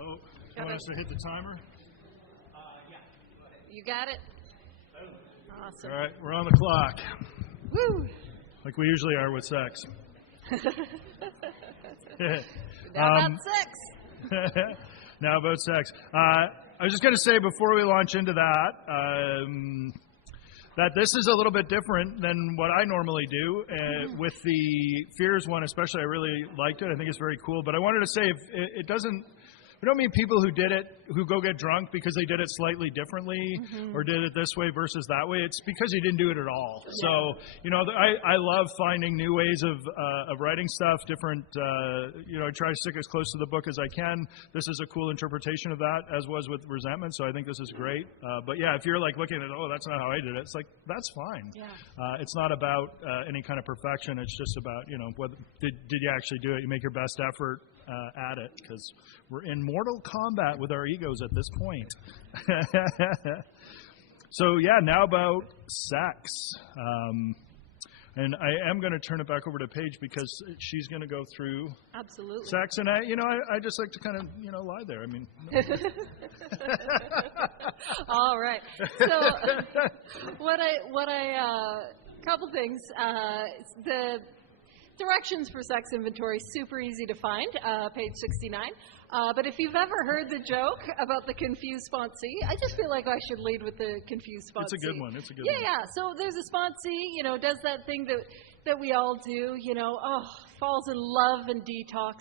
Oh, you want us to hit the timer? You got it? Awesome. All right, we're on the clock. Woo! Like we usually are with sex. Now about sex. Now about sex. I was just going to say before we launch into that, that this is a little bit different than what I normally do. With the Fears one especially, I really liked it. I think it's very cool. But I wanted to say, if it doesn't, we don't mean people who did it, who go get drunk because they did it slightly differently or did it this way versus that way. It's because you didn't do it at all. Yeah. So, I love finding new ways of writing stuff, different, I try to stick as close to the book as I can. This is a cool interpretation of that, as was with Resentment, so I think this is great. But yeah, if you're like looking at, that's not how I did it, it's like, that's fine. Yeah. It's not about any kind of perfection. It's just about, what did you actually do it? You make your best effort at it, because we're in mortal combat with our egos at this point. So yeah, now about sex. And I am going to turn it back over to Paige because she's going to go through absolutely sex, and I just like to kind of lie there. I mean, no. All right. So couple things. The directions for sex inventory, super easy to find, page 69. But if you've ever heard the joke about the confused sponsee, I just feel like I should lead with the confused sponsee. It's a good one. It's a good one. Yeah. So there's a sponsee, does that thing that we all do, falls in love and detox.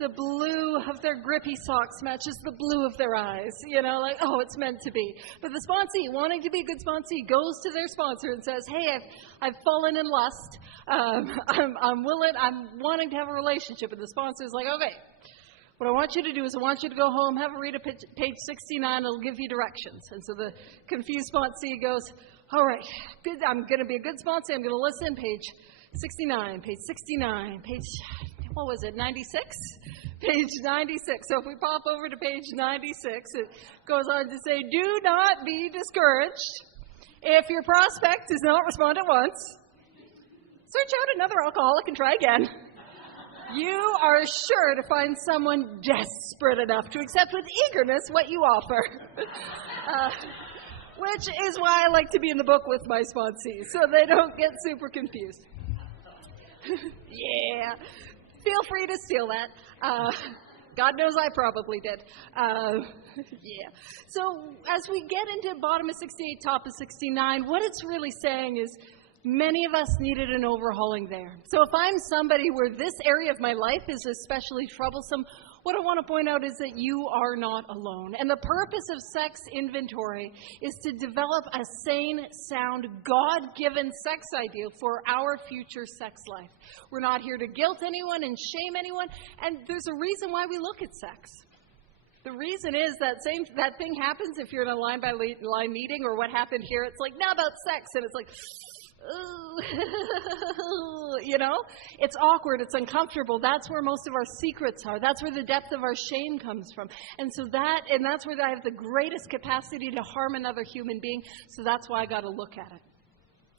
The blue of their grippy socks matches the blue of their eyes. It's meant to be. But the sponsee, wanting to be a good sponsee, goes to their sponsor and says, hey, I've fallen in lust. I'm wanting to have a relationship. And the sponsor's like, okay, what I want you to do is I want you to go home, have a read of page 69, it'll give you directions. And so the confused sponsee goes, all right, good. I'm going to be a good sponsee. I'm going to listen. Page 69, page 69, page, 96? Page 96. So if we pop over to page 96, it goes on to say, do not be discouraged if your prospect does not respond at once. Search out another alcoholic and try again. You are sure to find someone desperate enough to accept with eagerness what you offer. Which is why I like to be in the book with my sponsees, so they don't get super confused. Yeah. Feel free to steal that. God knows I probably did. Yeah. So as we get into bottom of 68, top of 69, what it's really saying is many of us needed an overhauling there. So if I'm somebody where this area of my life is especially troublesome, what I want to point out is that you are not alone. And the purpose of sex inventory is to develop a sane, sound, God-given sex ideal for our future sex life. We're not here to guilt anyone and shame anyone, and there's a reason why we look at sex. The reason is that thing happens if you're in a line-by-line meeting, or what happened here, it's like, now about sex, and it's like, it's awkward, it's uncomfortable. That's where most of our secrets are. That's where the depth of our shame comes from. And that's where I have the greatest capacity to harm another human being. So that's why I got to look at it.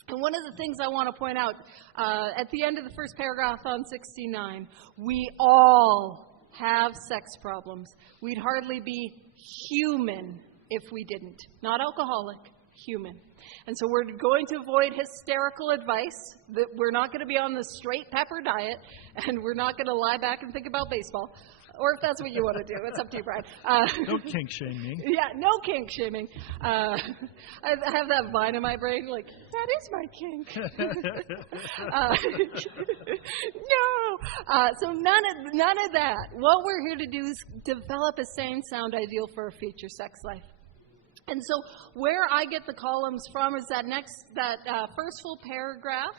And one of the things I want to point out, at the end of the first paragraph on 69, we all have sex problems. We'd hardly be human if we didn't. Not alcoholic, human. And so we're going to avoid hysterical advice, that we're not going to be on the straight pepper diet, and we're not going to lie back and think about baseball. Or if that's what you want to do, it's up to you, Brad. No kink shaming. Yeah, no kink shaming. I have that vine in my brain, like, that is my kink. No. So none of that. What we're here to do is develop a sane, sound ideal for a future sex life. And so where I get the columns from is that first full paragraph,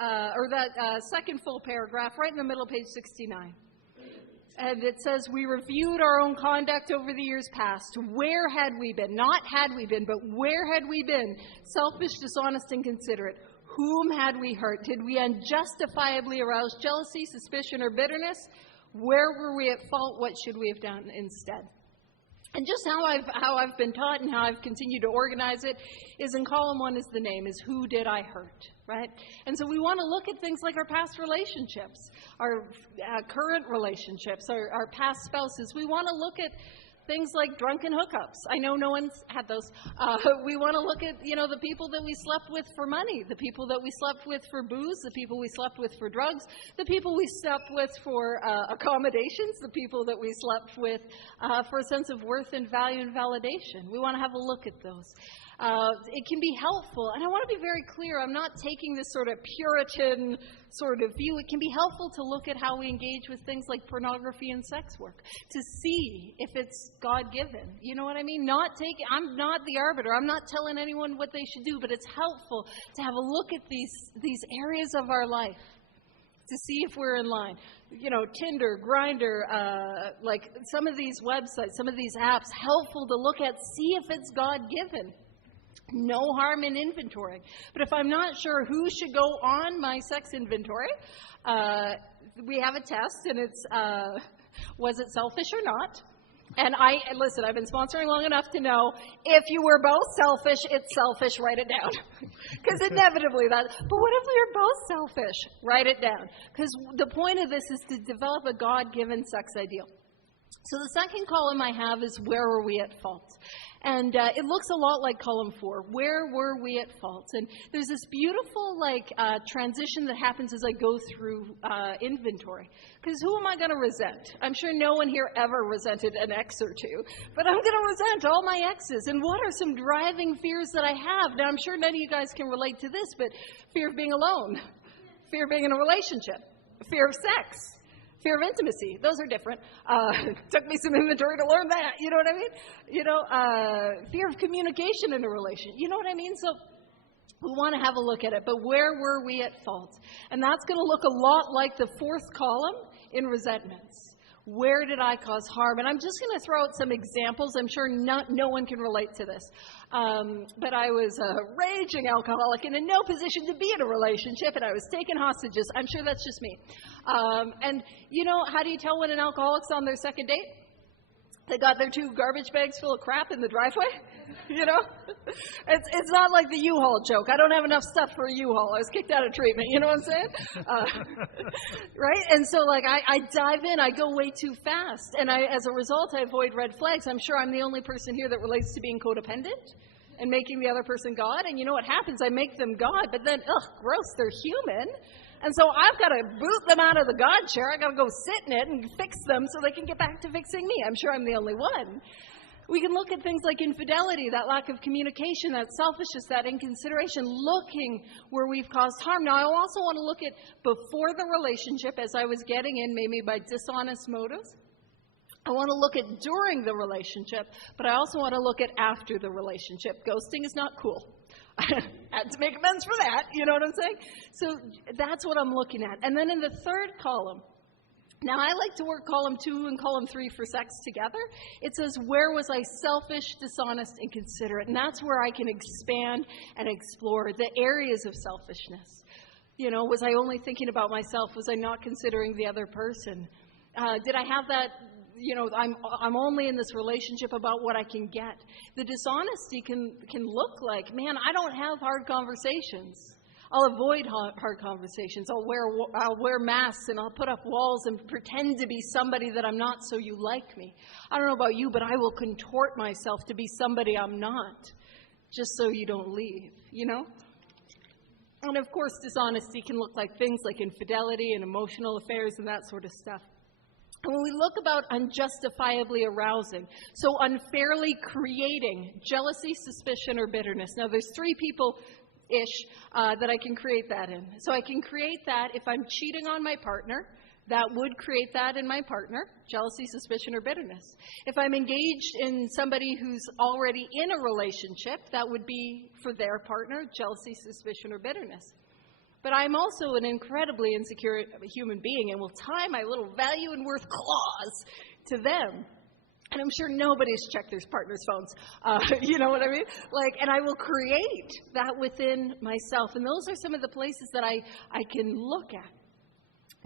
or that second full paragraph right in the middle of page 69. And it says, we reviewed our own conduct over the years past. Where had we been? Not had we been, but where had we been? Selfish, dishonest, inconsiderate. Whom had we hurt? Did we unjustifiably arouse jealousy, suspicion, or bitterness? Where were we at fault? What should we have done instead? And just how I've been taught and how I've continued to organize it is in column 1 is the name, is who did I hurt, right? And so we want to look at things like our past relationships, our current relationships, our past spouses. We want to look at things like drunken hookups. I know no one's had those. We want to look at, the people that we slept with for money, the people that we slept with for booze, the people we slept with for drugs, the people we slept with for accommodations, the people that we slept with for a sense of worth and value and validation. We want to have a look at those. It can be helpful, and I want to be very clear, I'm not taking this sort of Puritan sort of view. It can be helpful to look at how we engage with things like pornography and sex work, to see if it's God-given. You know what I mean? I'm not the arbiter. I'm not telling anyone what they should do, but it's helpful to have a look at these areas of our life to see if we're in line. Tinder, Grindr, like some of these websites, some of these apps, helpful to look at, see if it's God-given. No harm in inventory. But if I'm not sure who should go on my sex inventory, we have a test, and it's, was it selfish or not? And listen, I've been sponsoring long enough to know if you were both selfish, it's selfish, write it down. Because inevitably but what if we were both selfish? Write it down. Because the point of this is to develop a God-given sex ideal. So the second column I have is where were we at fault? And it looks a lot like column 4. Where were we at fault? And there's this beautiful transition that happens as I go through inventory. Because who am I going to resent? I'm sure no one here ever resented an ex or two. But I'm going to resent all my exes. And what are some driving fears that I have? Now, I'm sure none of you guys can relate to this, but fear of being alone. Fear of being in a relationship. Fear of sex. Fear of intimacy. Those are different. Took me some inventory to learn that. You know what I mean? Fear of communication in a relation. You know what I mean? So we want to have a look at it. But where were we at fault? And that's going to look a lot like the 4th column in resentments. Where did I cause harm? And I'm just going to throw out some examples. I'm sure no one can relate to this. But I was a raging alcoholic and in no position to be in a relationship, and I was taking hostages. I'm sure that's just me. And how do you tell when an alcoholic's on their second date? They got their 2 garbage bags full of crap in the driveway. It's not like the U-Haul joke. I don't have enough stuff for a U-Haul. I was kicked out of treatment. You know what I'm saying? Right? And so I dive in. I go way too fast. And as a result, I avoid red flags. I'm sure I'm the only person here that relates to being codependent and making the other person God. And you know what happens? I make them God, but then, gross, they're human. And so I've got to boot them out of the God chair. I've got to go sit in it and fix them so they can get back to fixing me. I'm sure I'm the only one. We can look at things like infidelity, that lack of communication, that selfishness, that inconsideration, looking where we've caused harm. Now, I also want to look at before the relationship, as I was getting in, maybe by dishonest motives. I want to look at during the relationship, but I also want to look at after the relationship. Ghosting is not cool. I had to make amends for that, you know what I'm saying? So that's what I'm looking at. And then in the 3rd column, now I like to work column 2 and column 3 for sex together. It says, where was I selfish, dishonest, inconsiderate? And that's where I can expand and explore the areas of selfishness. Was I only thinking about myself? Was I not considering the other person? Did I have that? I'm only in this relationship about what I can get. The dishonesty can look like, man, I don't have hard conversations. I'll avoid hard conversations. I'll wear masks and I'll put up walls and pretend to be somebody that I'm not so you like me. I don't know about you, but I will contort myself to be somebody I'm not just so you don't leave, And of course, dishonesty can look like things like infidelity and emotional affairs and that sort of stuff. And when we look about unjustifiably arousing, so unfairly creating jealousy, suspicion, or bitterness. Now, there's 3 people-ish that I can create that in. So I can create that if I'm cheating on my partner. That would create that in my partner, jealousy, suspicion, or bitterness. If I'm engaged in somebody who's already in a relationship, that would be for their partner, jealousy, suspicion, or bitterness. But I'm also an incredibly insecure human being and will tie my little value and worth clause to them. And I'm sure nobody's checked their partner's phones. You know what I mean? And I will create that within myself. And those are some of the places that I can look at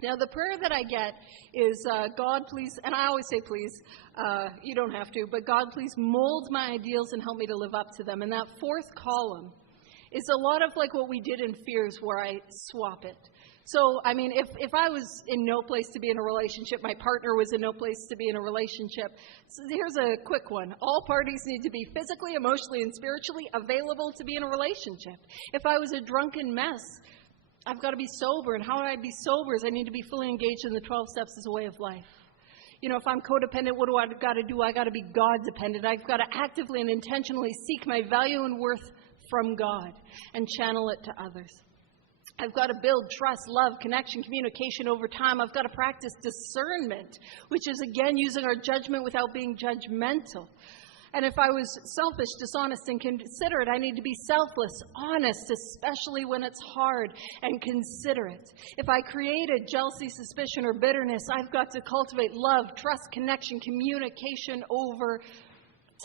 Now, the prayer that I get is, God, please, and I always say please, you don't have to, but God, please mold my ideals and help me to live up to them. And that fourth column is a lot of like what we did in fears, where I swap it. So, I mean, if I was in no place to be in a relationship, my partner was in no place to be in a relationship, so here's a quick one. All parties need to be physically, emotionally, and spiritually available to be in a relationship. If I was a drunken mess, I've got to be sober, and how do I be sober is I need to be fully engaged in the 12 steps as a way of life. You know, if I'm codependent, what do I got to do? I got to be God-dependent. I've got to actively and intentionally seek my value and worth from God and channel it to others. I've got to build trust, love, connection, communication over time. I've got to practice discernment, which is, again, using our judgment without being judgmental. And if I was selfish, dishonest, and considerate, I need to be selfless, honest, especially when it's hard, and considerate. If I created jealousy, suspicion, or bitterness, I've got to cultivate love, trust, connection, communication over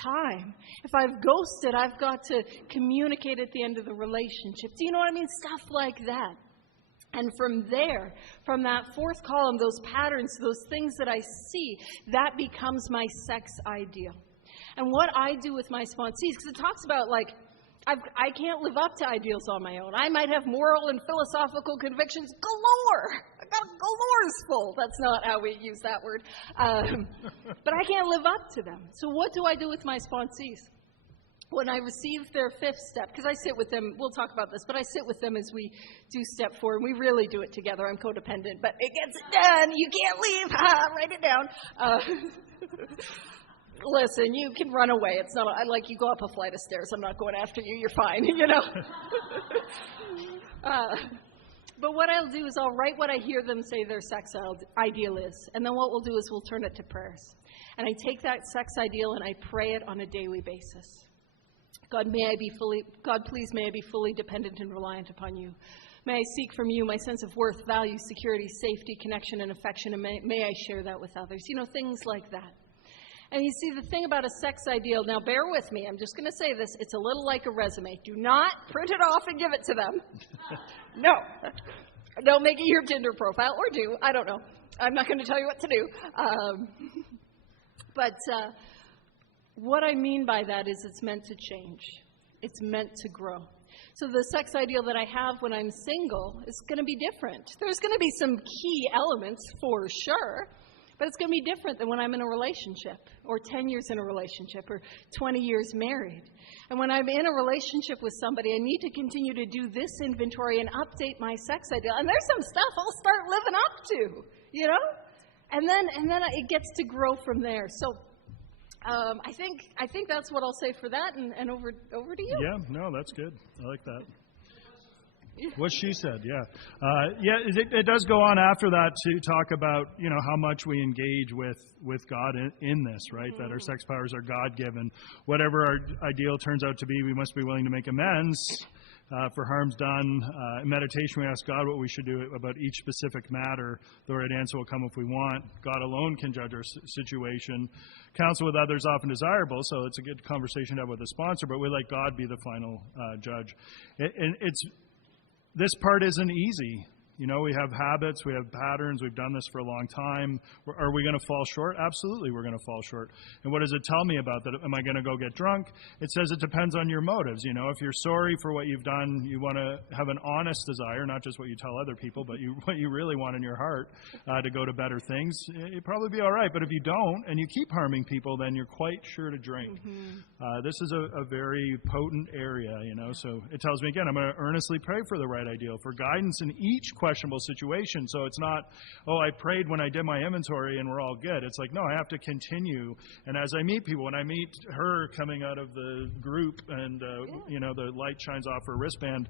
time. If I've ghosted, I've got to communicate at the end of the relationship. Do you know what I mean? Stuff like that. And from there, from that fourth column, those patterns, those things that I see, that becomes my sex ideal. And what I do with my sponsees, because it talks about, like, I can't live up to ideals on my own. I might have moral and philosophical convictions galore. I got galore's full. That's not how we use that word. But I can't live up to them. So what do I do with my sponsees? When I receive their fifth step, because I sit with them, we'll talk about this, but I sit with them as we do step 4, and we really do it together. I'm codependent, but it gets done. You can't leave. Write it down. Listen, you can run away. It's not like you go up a flight of stairs. I'm not going after you. You're fine, you know. But what I'll do is I'll write what I hear them say their sex ideal is. And then what we'll do is we'll turn it to prayers. And I take that sex ideal and I pray it on a daily basis. God, please may I be fully dependent and reliant upon you. May I seek from you my sense of worth, value, security, safety, connection, and affection. And may I share that with others. You know, things like that. And you see, the thing about a sex ideal, now bear with me, I'm just going to say this, it's a little like a resume. Do not print it off and give it to them. No. Don't make it your Tinder profile, or do, I don't know. I'm not going to tell you what to do. But what I mean by that is it's meant to change. It's meant to grow. So the sex ideal that I have when I'm single is going to be different. There's going to be some key elements for sure. But it's going to be different than when I'm in a relationship, or 10 years in a relationship, or 20 years married. And when I'm in a relationship with somebody, I need to continue to do this inventory and update my sex ideal. And there's some stuff I'll start living up to, you know? And then it gets to grow from there. So I think that's what I'll say for that, and over to you. Yeah, no, that's good. I like that. What she said, yeah. It does go on after that to talk about, you know, how much we engage with God in this, right? Mm-hmm. That our sex powers are God-given. Whatever our ideal turns out to be, we must be willing to make amends for harms done. In meditation, we ask God what we should do about each specific matter. The right answer will come if we want. God alone can judge our situation. Counsel with others often desirable, so it's a good conversation to have with a sponsor, but we let God be the final judge. This part isn't easy. You know, we have habits, we have patterns, we've done this for a long time. Are we going to fall short? Absolutely, we're going to fall short. And what does it tell me about that? Am I going to go get drunk? It says it depends on your motives. You know, if you're sorry for what you've done, you want to have an honest desire, not just what you tell other people, but what you really want in your heart to go to better things, it'd probably be all right. But if you don't, and you keep harming people, then you're quite sure to drink. Mm-hmm. This is a very potent area, you know. So it tells me, again, I'm going to earnestly pray for the right ideal, for guidance in each questionable situation. So it's not, I prayed when I did my inventory and we're all good. It's like, no, I have to continue. And as I meet people, when I meet her coming out of the group and, you know, the light shines off her wristband,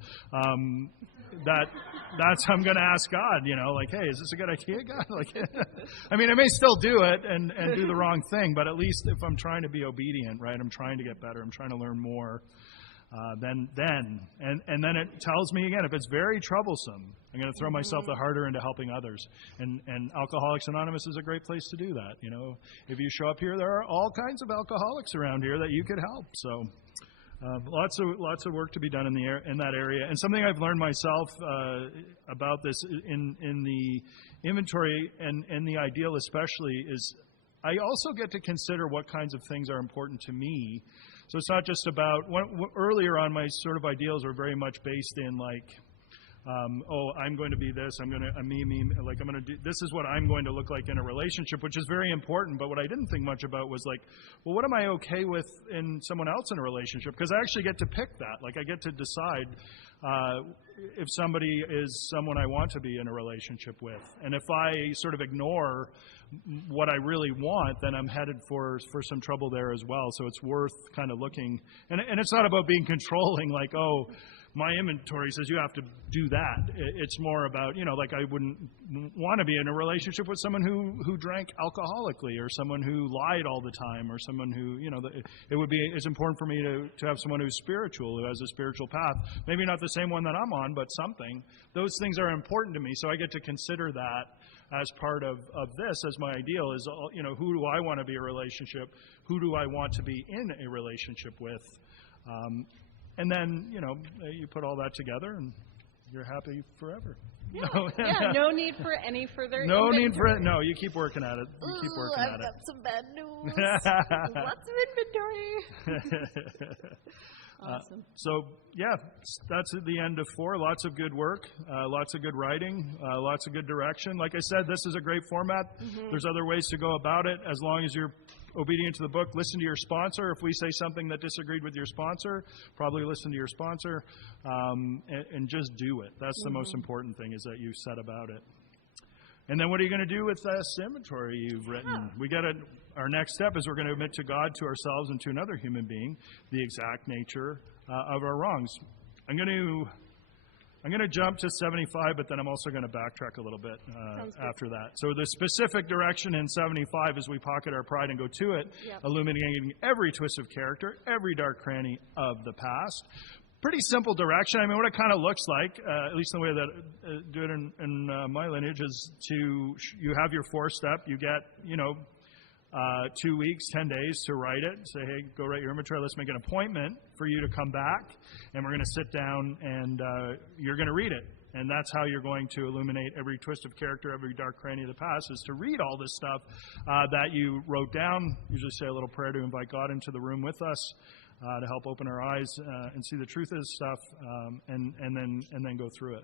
that's I'm going to ask God, you know, like, hey, is this a good idea, God? Like, I mean, I may still do it and do the wrong thing, but at least if I'm trying to be obedient, right, I'm trying to get better, I'm trying to learn more, then it tells me again, if it's very troublesome, I'm going to throw myself the harder into helping others. And Alcoholics Anonymous is a great place to do that. You know, if you show up here, there are all kinds of alcoholics around here that you could help. So lots of work to be done in that area. And something I've learned myself about this in inventory and the ideal especially is I also get to consider what kinds of things are important to me. So it's not just about, earlier on, my sort of ideals are very much based in like, I'm going to be this, I'm going to do, this is what I'm going to look like in a relationship, which is very important. But what I didn't think much about was like, well, what am I okay with in someone else in a relationship? Because I actually get to pick that. Like I get to decide if somebody is someone I want to be in a relationship with. And if I sort of ignore what I really want, then I'm headed for some trouble there as well. So it's worth kind of looking. And it's not about being controlling, like, oh, my inventory says you have to do that. It's more about, like I wouldn't want to be in a relationship with someone who drank alcoholically, or someone who lied all the time, or someone who, it's important for me to have someone who's spiritual, who has a spiritual path. Maybe not the same one that I'm on, but something. Those things are important to me, so I get to consider that as part of this, as my ideal is, who do I want to be in a relationship? Who do I want to be in a relationship with? And then, you put all that together and you're happy forever. Yeah, no need for any further No inventory. need for it. No, you keep working at it. I've got some bad news. Lots of inventory. Awesome. So, that's at the end of 4. Lots of good work, lots of good writing, lots of good direction. Like I said, this is a great format. Mm-hmm. There's other ways to go about it as long as you're obedient to the book. Listen to your sponsor. If we say something that disagreed with your sponsor, probably listen to your sponsor, and just do it. That's the most important thing, is that you set about it. And then what are you going to do with this inventory you've written? Our next step is we're going to admit to God, to ourselves, and to another human being the exact nature of our wrongs. I'm going to jump to 75, but then I'm also going to backtrack a little bit after that. So the specific direction in 75 is we pocket our pride and go to it, illuminating every twist of character, every dark cranny of the past. Pretty simple direction. I mean, what it kind of looks like, at least the way that I do it in my lineage, is you have your 4-step. You get, 2 weeks, 10 days to write it. Say, hey, go write your inventory. Let's make an appointment for you to come back, and we're going to sit down and you're going to read it. And that's how you're going to illuminate every twist of character, every dark cranny of the past, is to read all this stuff that you wrote down. Usually say a little prayer to invite God into the room with us to help open our eyes and see the truth of this stuff, and then go through it.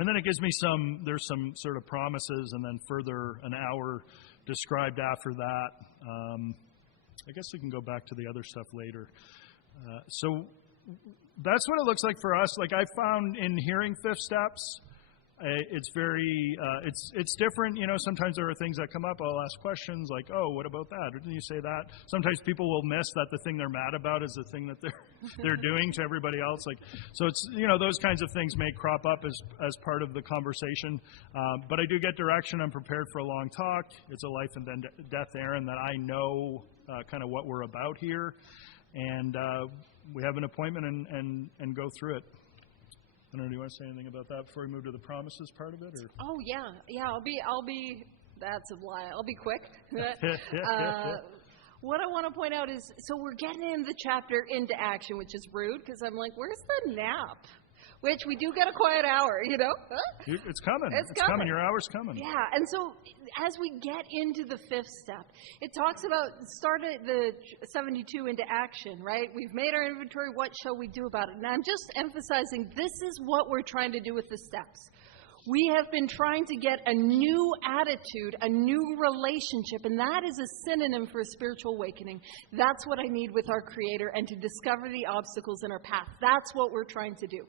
And then it gives me there's some sort of promises, and then further an hour described after that. I guess we can go back to the other stuff later. So that's what it looks like for us. Like I found in hearing 5th steps, it's very, it's different. Sometimes there are things that come up. I'll ask questions like, oh, what about that? Or didn't you say that? Sometimes people will miss that the thing they're mad about is the thing that they're doing to everybody else. Like, so it's, those kinds of things may crop up as part of the conversation. But I do get direction. I'm prepared for a long talk. It's a life and death errand that I know kind of what we're about here. And we have an appointment and go through it. I don't know. Do you want to say anything about that before we move to the promises part of it? Or? Oh yeah. I'll be. That's a lie. I'll be quick. What I want to point out is, so we're getting in the chapter into action, which is rude because I'm like, where's the nap? Which we do get a quiet hour, It's coming. It's coming. Your hour's coming. Yeah. And so as we get into the 5th step, it talks about started the 72 into action, right? We've made our inventory. What shall we do about it? And I'm just emphasizing this is what we're trying to do with the steps. We have been trying to get a new attitude, a new relationship, and that is a synonym for a spiritual awakening. That's what I need with our Creator, and to discover the obstacles in our path. That's what we're trying to do.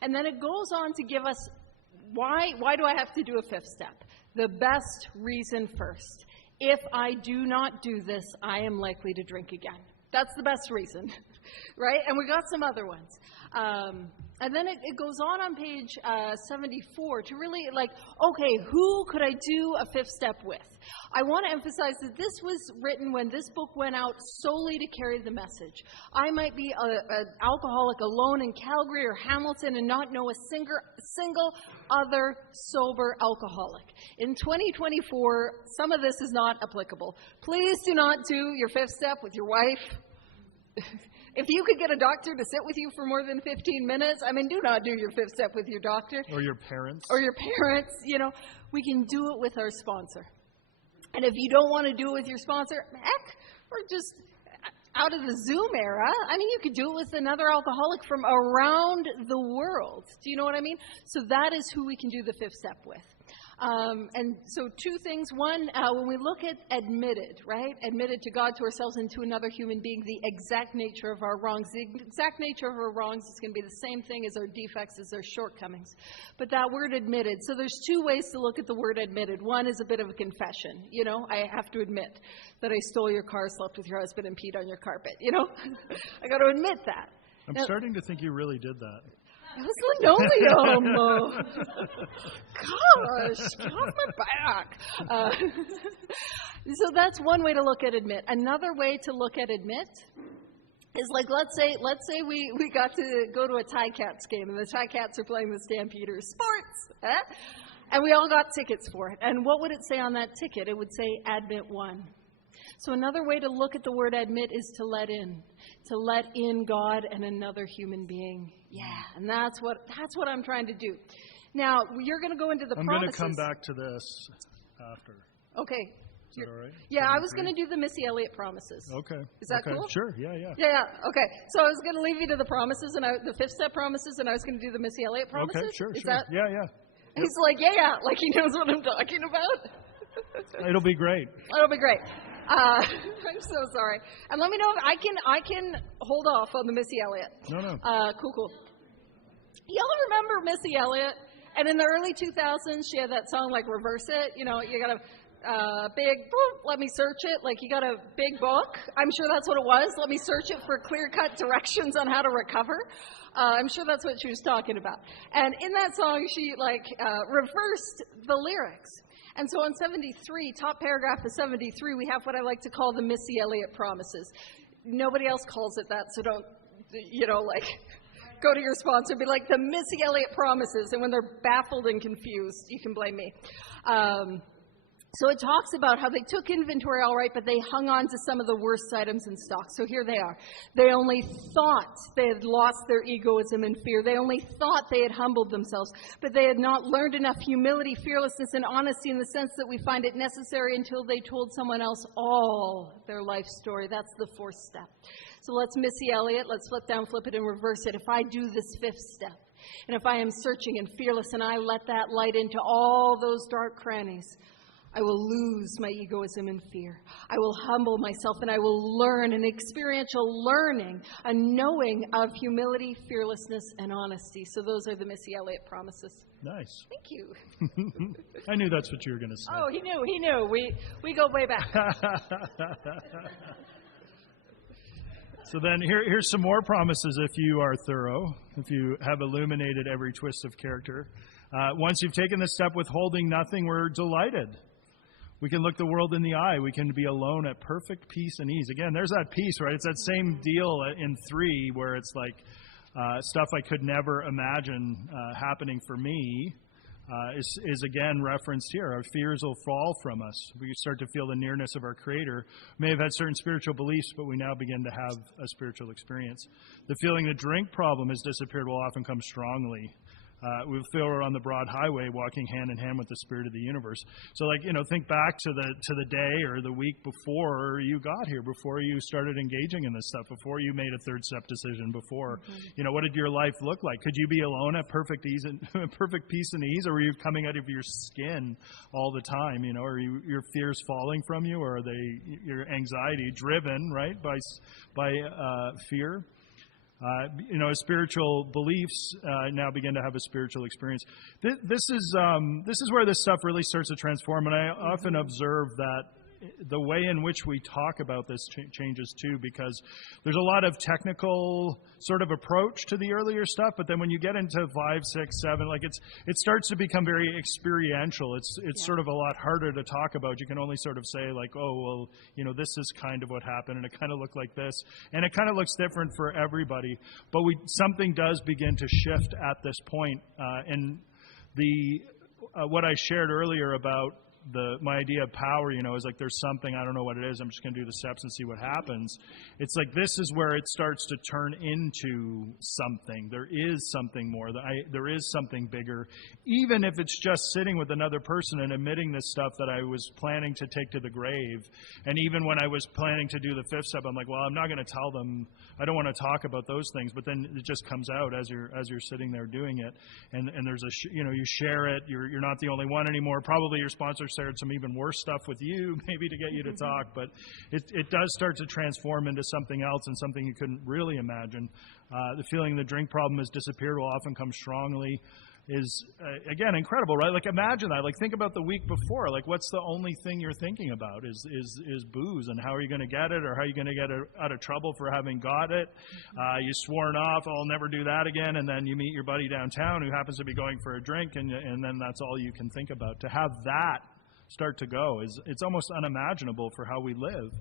And then it goes on to give us, why do I have to do a 5th step? The best reason first. If I do not do this, I am likely to drink again. That's the best reason, right? And we got some other ones. And then it goes on page 74 to really okay, who could I do a 5th step with? I want to emphasize that this was written when this book went out solely to carry the message. I might be an alcoholic alone in Calgary or Hamilton and not know a single other sober alcoholic. In 2024, some of this is not applicable. Please do not do your 5th step with your wife. if you could get a doctor to sit with you for more than 15 minutes, I mean, do not do your fifth step with your doctor. Or your parents. Or your parents, we can do it with our sponsor. And if you don't want to do it with your sponsor, heck, we're just out of the Zoom era. I mean, you could do it with another alcoholic from around the world. Do you know what I mean? So that is who we can do the fifth step with. And so two things. One, when we look at admitted, right? Admitted to God, to ourselves, and to another human being, the exact nature of our wrongs. The exact nature of our wrongs is going to be the same thing as our defects, as our shortcomings. But that word admitted. So there's two ways to look at the word admitted. One is a bit of a confession. I have to admit that I stole your car, slept with your husband, and peed on your carpet. I got to admit that. I'm starting to think you really did that. It was linoleum. Gosh, get off my back. So that's one way to look at admit. Another way to look at admit is like, let's say we got to go to a Ticats game, and the Ticats are playing the Stampeders. Sports! And we all got tickets for it. And what would it say on that ticket? It would say admit 1. So another way to look at the word admit is to let in God and another human being. Yeah, and that's what I'm trying to do. Now, you're going to go into the promises. I'm going to come back to this after. Okay. Is that all right? Yeah, I was going to do the Missy Elliott promises. Okay. Is that cool? Sure, yeah. Yeah, okay. So I was going to leave you to the promises, and the fifth step promises, and I was going to do the Missy Elliott promises. Okay, sure. That... Yeah. He's like, yeah, like he knows what I'm talking about. It'll be great. It'll be great. I'm so sorry. And let me know if I can hold off on the Missy Elliott. No. Cool. Y'all remember Missy Elliott? And in the early 2000s, she had that song like Reverse It. You got a big, let me search it. Like you got a big book. I'm sure that's what it was. Let me search it for clear-cut directions on how to recover. I'm sure that's what she was talking about. And in that song, she reversed the lyrics. And so on 73, top paragraph of 73, we have what I like to call the Missy Elliott promises. Nobody else calls it that, so don't, go to your sponsor and be like, the Missy Elliott promises. And when they're baffled and confused, you can blame me. So it talks about how they took inventory all right, but they hung on to some of the worst items in stock. So here they are. They only thought they had lost their egoism and fear. They only thought they had humbled themselves, but they had not learned enough humility, fearlessness, and honesty in the sense that we find it necessary until they told someone else all their life story. That's the fourth step. So let's Missy Elliott. Let's flip it, and reverse it. If I do this fifth step, and if I am searching and fearless, and I let that light into all those dark crannies, I will lose my egoism and fear. I will humble myself, and I will learn an experiential learning, a knowing of humility, fearlessness, and honesty. So those are the Missy Elliott promises. Nice. Thank you. I knew that's what you were going to say. Oh, he knew. We go way back. So then here's some more promises if you are thorough, if you have illuminated every twist of character. Once you've taken this step withholding nothing, we're delighted. We can look the world in the eye. We can be alone at perfect peace and ease. Again, there's that peace, right? It's that same deal in 3 where it's like stuff I could never imagine happening for me is again referenced here. Our fears will fall from us. We start to feel the nearness of our Creator. We may have had certain spiritual beliefs, but we now begin to have a spiritual experience. The feeling the drink problem has disappeared will often come strongly. We feel we're on the broad highway walking hand in hand with the Spirit of the universe. So think back to the day or the week before you got here, before you started engaging in this stuff, before you made a third step decision, before, what did your life look like? Could you be alone at perfect ease and perfect peace and ease, or were you coming out of your skin all the time? Are your fears falling from you, or are they your anxiety driven, right, by fear? Spiritual beliefs now begin to have a spiritual experience. This is where this stuff really starts to transform, and I often observe that the way in which we talk about this changes too, because there's a lot of technical sort of approach to the earlier stuff, but then when you get into 5, 6, 7, it starts to become very experiential. It's sort of a lot harder to talk about. You can only sort of say like, oh, well, this is kind of what happened, and it kind of looked like this, and it kind of looks different for everybody. But something does begin to shift at this point, and what I shared earlier about my idea of power, is like there's something, I don't know what it is, I'm just going to do the steps and see what happens. It's like this is where it starts to turn into something. There is something more. There is something bigger. Even if it's just sitting with another person and admitting this stuff that I was planning to take to the grave. And even when I was planning to do the fifth step, I'm like, well, I'm not going to tell them. I don't want to talk about those things. But then it just comes out as you're sitting there doing it. And there's you share it. You're not the only one anymore. Probably your sponsor shared some even worse stuff with you, maybe to get you to talk. But it does start to transform into something else and something you couldn't really imagine. The feeling the drink problem has disappeared will often come strongly. Is again incredible, right? Like imagine that. Like think about the week before. Like what's the only thing you're thinking about is booze, and how are you going to get it, or how are you going to get out of trouble for having got it? You sworn off, I'll never do that again, and then you meet your buddy downtown who happens to be going for a drink, and then that's all you can think about. To have that start to go it's almost unimaginable for how we live.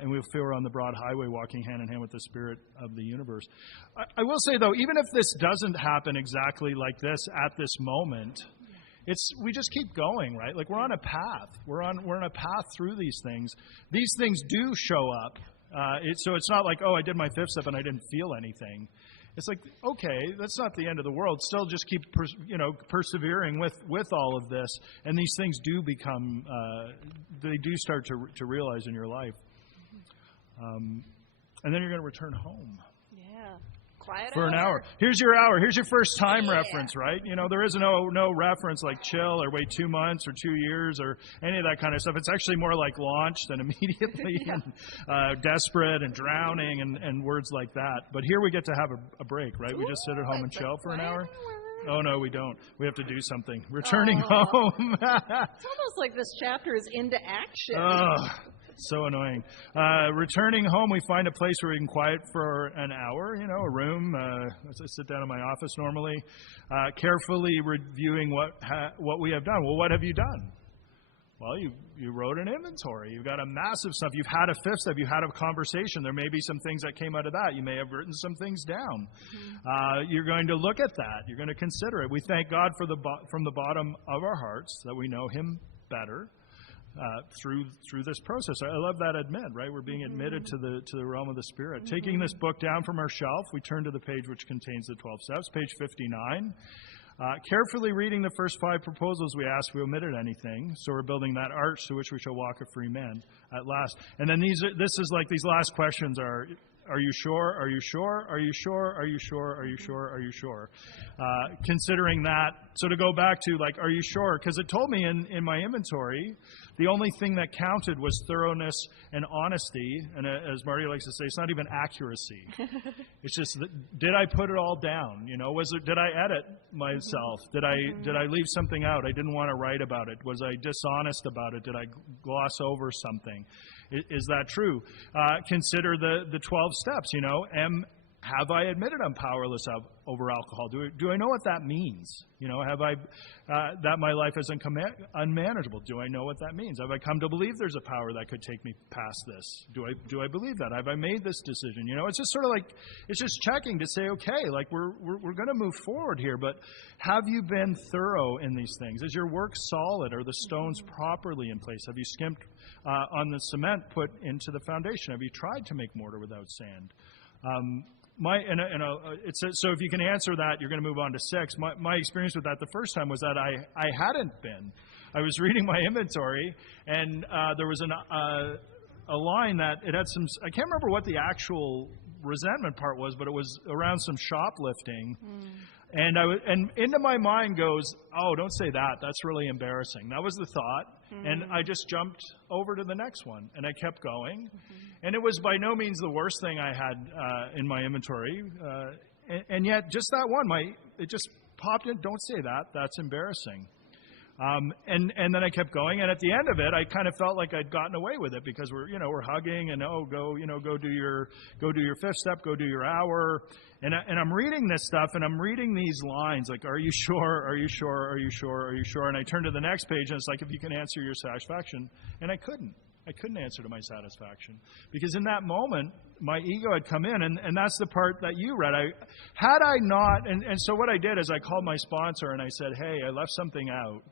And we feel we're on the broad highway walking hand in hand with the Spirit of the universe. I will say, though, even if this doesn't happen exactly like this at this moment, we just keep going, right? Like we're on a path. We're on a path through these things. These things do show up. So it's not like, oh, I did my fifth step and I didn't feel anything. It's like, okay, that's not the end of the world. Still just keep persevering with all of this. And these things do become, they do start to realize in your life. And then you're going to return home. Yeah. Quiet for an hour. Here's your hour. Here's your first time reference, right? There is no reference like chill or wait 2 months or 2 years or any of that kind of stuff. It's actually more like launched and immediately and desperate and drowning and words like that. But here we get to have a break, right? We just sit at home and chill for an hour. Oh, no, we don't. We have to do something. Returning home. It's almost like this chapter is into action. Oh, so annoying. Returning home, we find a place where we can quiet for an hour, a room. I sit down in my office normally, carefully reviewing what we have done. Well, what have you done? Well, you wrote an inventory. You've got a massive stuff. You've had a fifth step. You had a conversation. There may be some things that came out of that. You may have written some things down. You're going to look at that. You're going to consider it. We thank God from the bottom of our hearts that we know Him better through this process. I love that admit, right? We're being admitted to the realm of the Spirit. Taking this book down from our shelf, we turn to the page which contains the 12 steps, page 59. Carefully reading the first 5 proposals, we ask if we omitted anything. So we're building that arch to which we shall walk a free man at last. And then these last questions are you sure? Are you sure? Are you sure? Are you sure? Are you sure? Are you sure? Considering that, so to go back to are you sure? Because it told me in my inventory, the only thing that counted was thoroughness and honesty. And as Marty likes to say, it's not even accuracy. It's just, did I put it all down? Did I edit myself? Did I leave something out? I didn't want to write about it. Was I dishonest about it? Did I gloss over something? Is that true? Consider the 12 steps. Have I admitted I'm powerless over alcohol? Do I know what that means? Have I that my life is unmanageable? Do I know what that means? Have I come to believe there's a power that could take me past this? Do I believe that? Have I made this decision? It's just sort of like it's just checking to say, okay, we're going to move forward here, but have you been thorough in these things? Is your work solid? Are the stones properly in place? Have you skimped on the cement put into the foundation? Have you tried to make mortar without sand? So if you can answer that, you're going to move on to 6. My experience with that the first time was that I hadn't been. I was reading my inventory, and there was a line that it had some. I can't remember what the actual resentment part was, but it was around some shoplifting. And into my mind goes, oh, don't say that. That's really embarrassing. That was the thought. And I just jumped over to the next one, and I kept going. And it was by no means the worst thing I had in my inventory. And yet, just that one, it just popped in. Don't say that. That's embarrassing. And then I kept going, and at the end of it, I kind of felt like I'd gotten away with it because we're hugging and go do your fifth step, go do your hour, and I'm reading this stuff and I'm reading these lines like, are you sure? Are you sure? Are you sure? Are you sure? And I turn to the next page and it's like, if you can answer your satisfaction, and I couldn't answer to my satisfaction because in that moment my ego had come in, and that's the part that you read. So what I did is I called my sponsor and I said, hey, I left something out.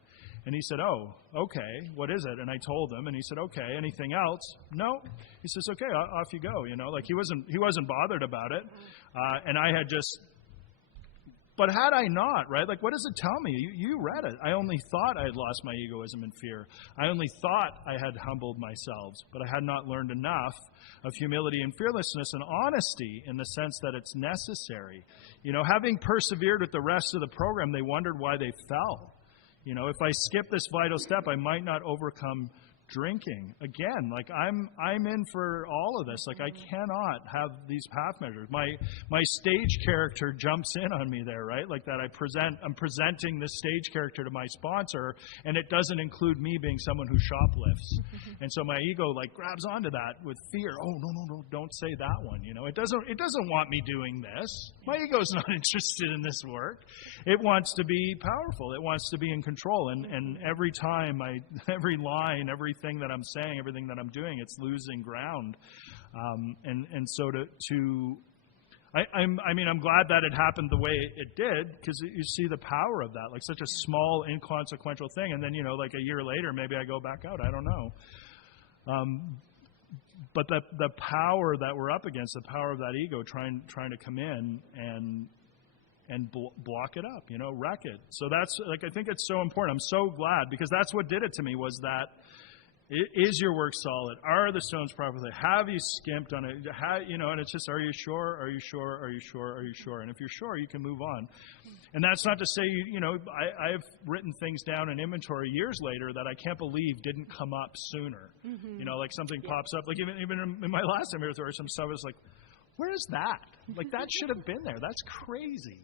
And he said, oh, okay, what is it? And I told him, and he said, okay, anything else? No. He says, okay, off you go. Like he wasn't bothered about it. And I had just, but had I not, right? Like, what does it tell me? You read it. I only thought I had lost my egoism and fear. I only thought I had humbled myself, but I had not learned enough of humility and fearlessness and honesty in the sense that it's necessary. Having persevered with the rest of the program, they wondered why they fell. If I skip this vital step, I might not overcome drinking. Again, like I'm in for all of this. Like I cannot have these half measures. My stage character jumps in on me there, right? Like that I'm presenting this stage character to my sponsor, and it doesn't include me being someone who shoplifts. And so my ego like grabs onto that with fear. Oh, no, don't say that one. It doesn't want me doing this. My ego's not interested in this work. It wants to be powerful. It wants to be in control. And every time every line, everything that I'm saying, everything that I'm doing, it's losing ground. And so I'm glad that it happened the way it did, because you see the power of that, like such a small, inconsequential thing. And then, like a year later, maybe I go back out. I don't know. But the power that we're up against, the power of that ego trying to come in and block it up, wreck it. So that's, like, I think it's so important. I'm so glad, because that's what did it to me, was that, is your work solid? Are the stones properly? Have you skimped on it? And it's just, are you sure? Are you sure? Are you sure? Are you sure? And if you're sure, you can move on. And that's not to say, I've written things down in inventory years later that I can't believe didn't come up sooner. Like something pops up. Like even in my last inventory, some stuff was like, where is that? Like that should have been there. That's crazy.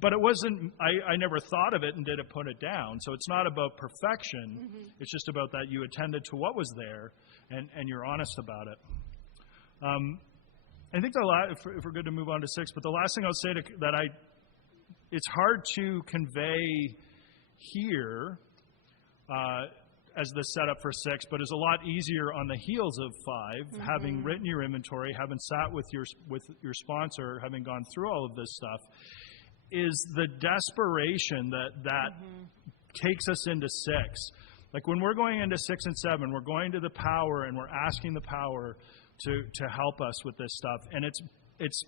But it wasn't, I never thought of it and didn't put it down. So it's not about perfection. It's just about that you attended to what was there and you're honest about it. I think if we're good to move on to 6, but the last thing I'll say it's hard to convey here as the setup for 6, but is a lot easier on the heels of 5, having written your inventory, having sat with your sponsor, having gone through all of this stuff, is the desperation that takes us into 6. Like when we're going into 6 and 7, we're going to the power and we're asking the power to help us with this stuff. And it's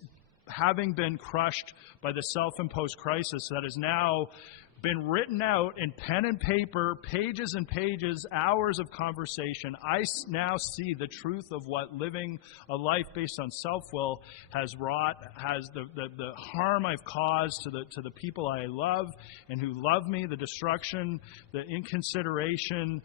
having been crushed by the self-imposed crisis that has now been written out in pen and paper, pages and pages, hours of conversation. I now see the truth of what living a life based on self-will has wrought, has the harm I've caused to the people I love and who love me, the destruction, the inconsideration,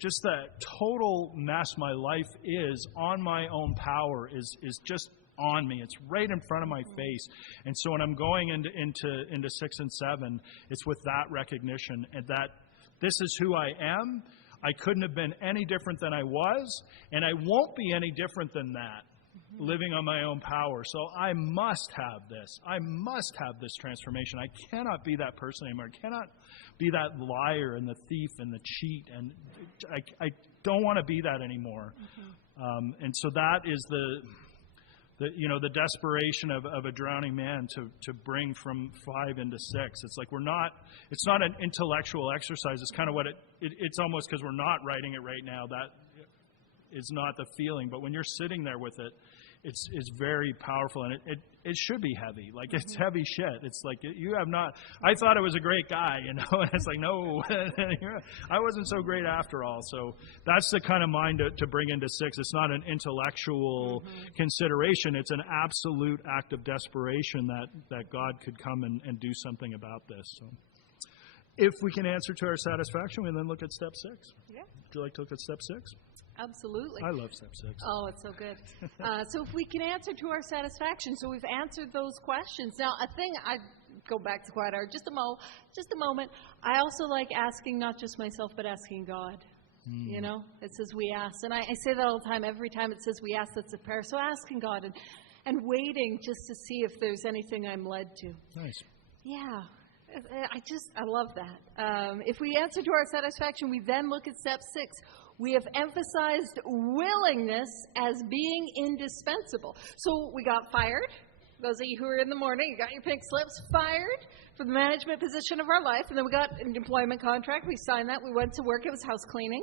just the total mess my life is on my own power is just on me. It's right in front of my face. And so when I'm going into 6 and 7, it's with that recognition and that this is who I am. I couldn't have been any different than I was, and I won't be any different than that, living on my own power. So I must have this. I must have this transformation. I cannot be that person anymore. I cannot be that liar and the thief and the cheat. And I don't want to be that anymore. And so that is the desperation of a drowning man to bring from 5 into 6. It's like it's not an intellectual exercise. It's kind of what it's almost, because we're not writing it right now. That is not the feeling. But when you're sitting there with it, it's very powerful, and it should be heavy. Like it's heavy shit. It's like you have not. I thought I was a great guy, and it's like no, I wasn't so great after all. So that's the kind of mind to bring into 6. It's not an intellectual consideration. It's an absolute act of desperation that God could come and do something about this. So if we can answer to our satisfaction, we then look at step 6. Yeah. Would you like to look at step 6? Absolutely. I love step 6. Oh, it's so good. So if we can answer to our satisfaction, so we've answered those questions. Now, a thing, I go back to quiet hour just a moment. I also like asking not just myself, but asking God. It says we ask. And I say that all the time. Every time it says we ask, that's a prayer. So asking God and waiting just to see if there's anything I'm led to. Nice. Yeah. I love that. If we answer to our satisfaction, we then look at step 6. We have emphasized willingness as being indispensable. So we got fired, Those of you who are in the morning, you got your pink slips, fired for the management position of our life. And then we got an employment contract. We signed that. We went to work. It was house cleaning.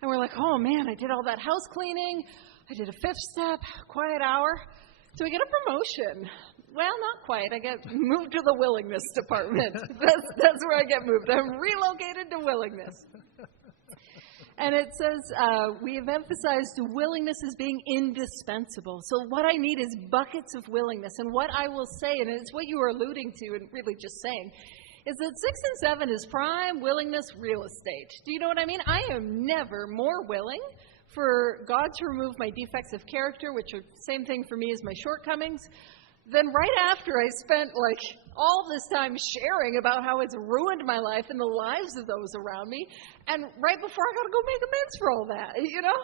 And we're like, oh, man, I did all that house cleaning. I did a 5th step, quiet hour. So we get a promotion. Well, not quite. I get moved to the willingness department. That's where I get moved. I'm relocated to willingness. And it says, we have emphasized willingness as being indispensable. So what I need is buckets of willingness. And what I will say, and it's what you were alluding to and really just saying, is that 6 and 7 is prime willingness real estate. Do you know what I mean? I am never more willing for God to remove my defects of character, which are the same thing for me as my shortcomings, then right after I spent like all this time sharing about how it's ruined my life and the lives of those around me, and right before I got to go make amends for all that, you know?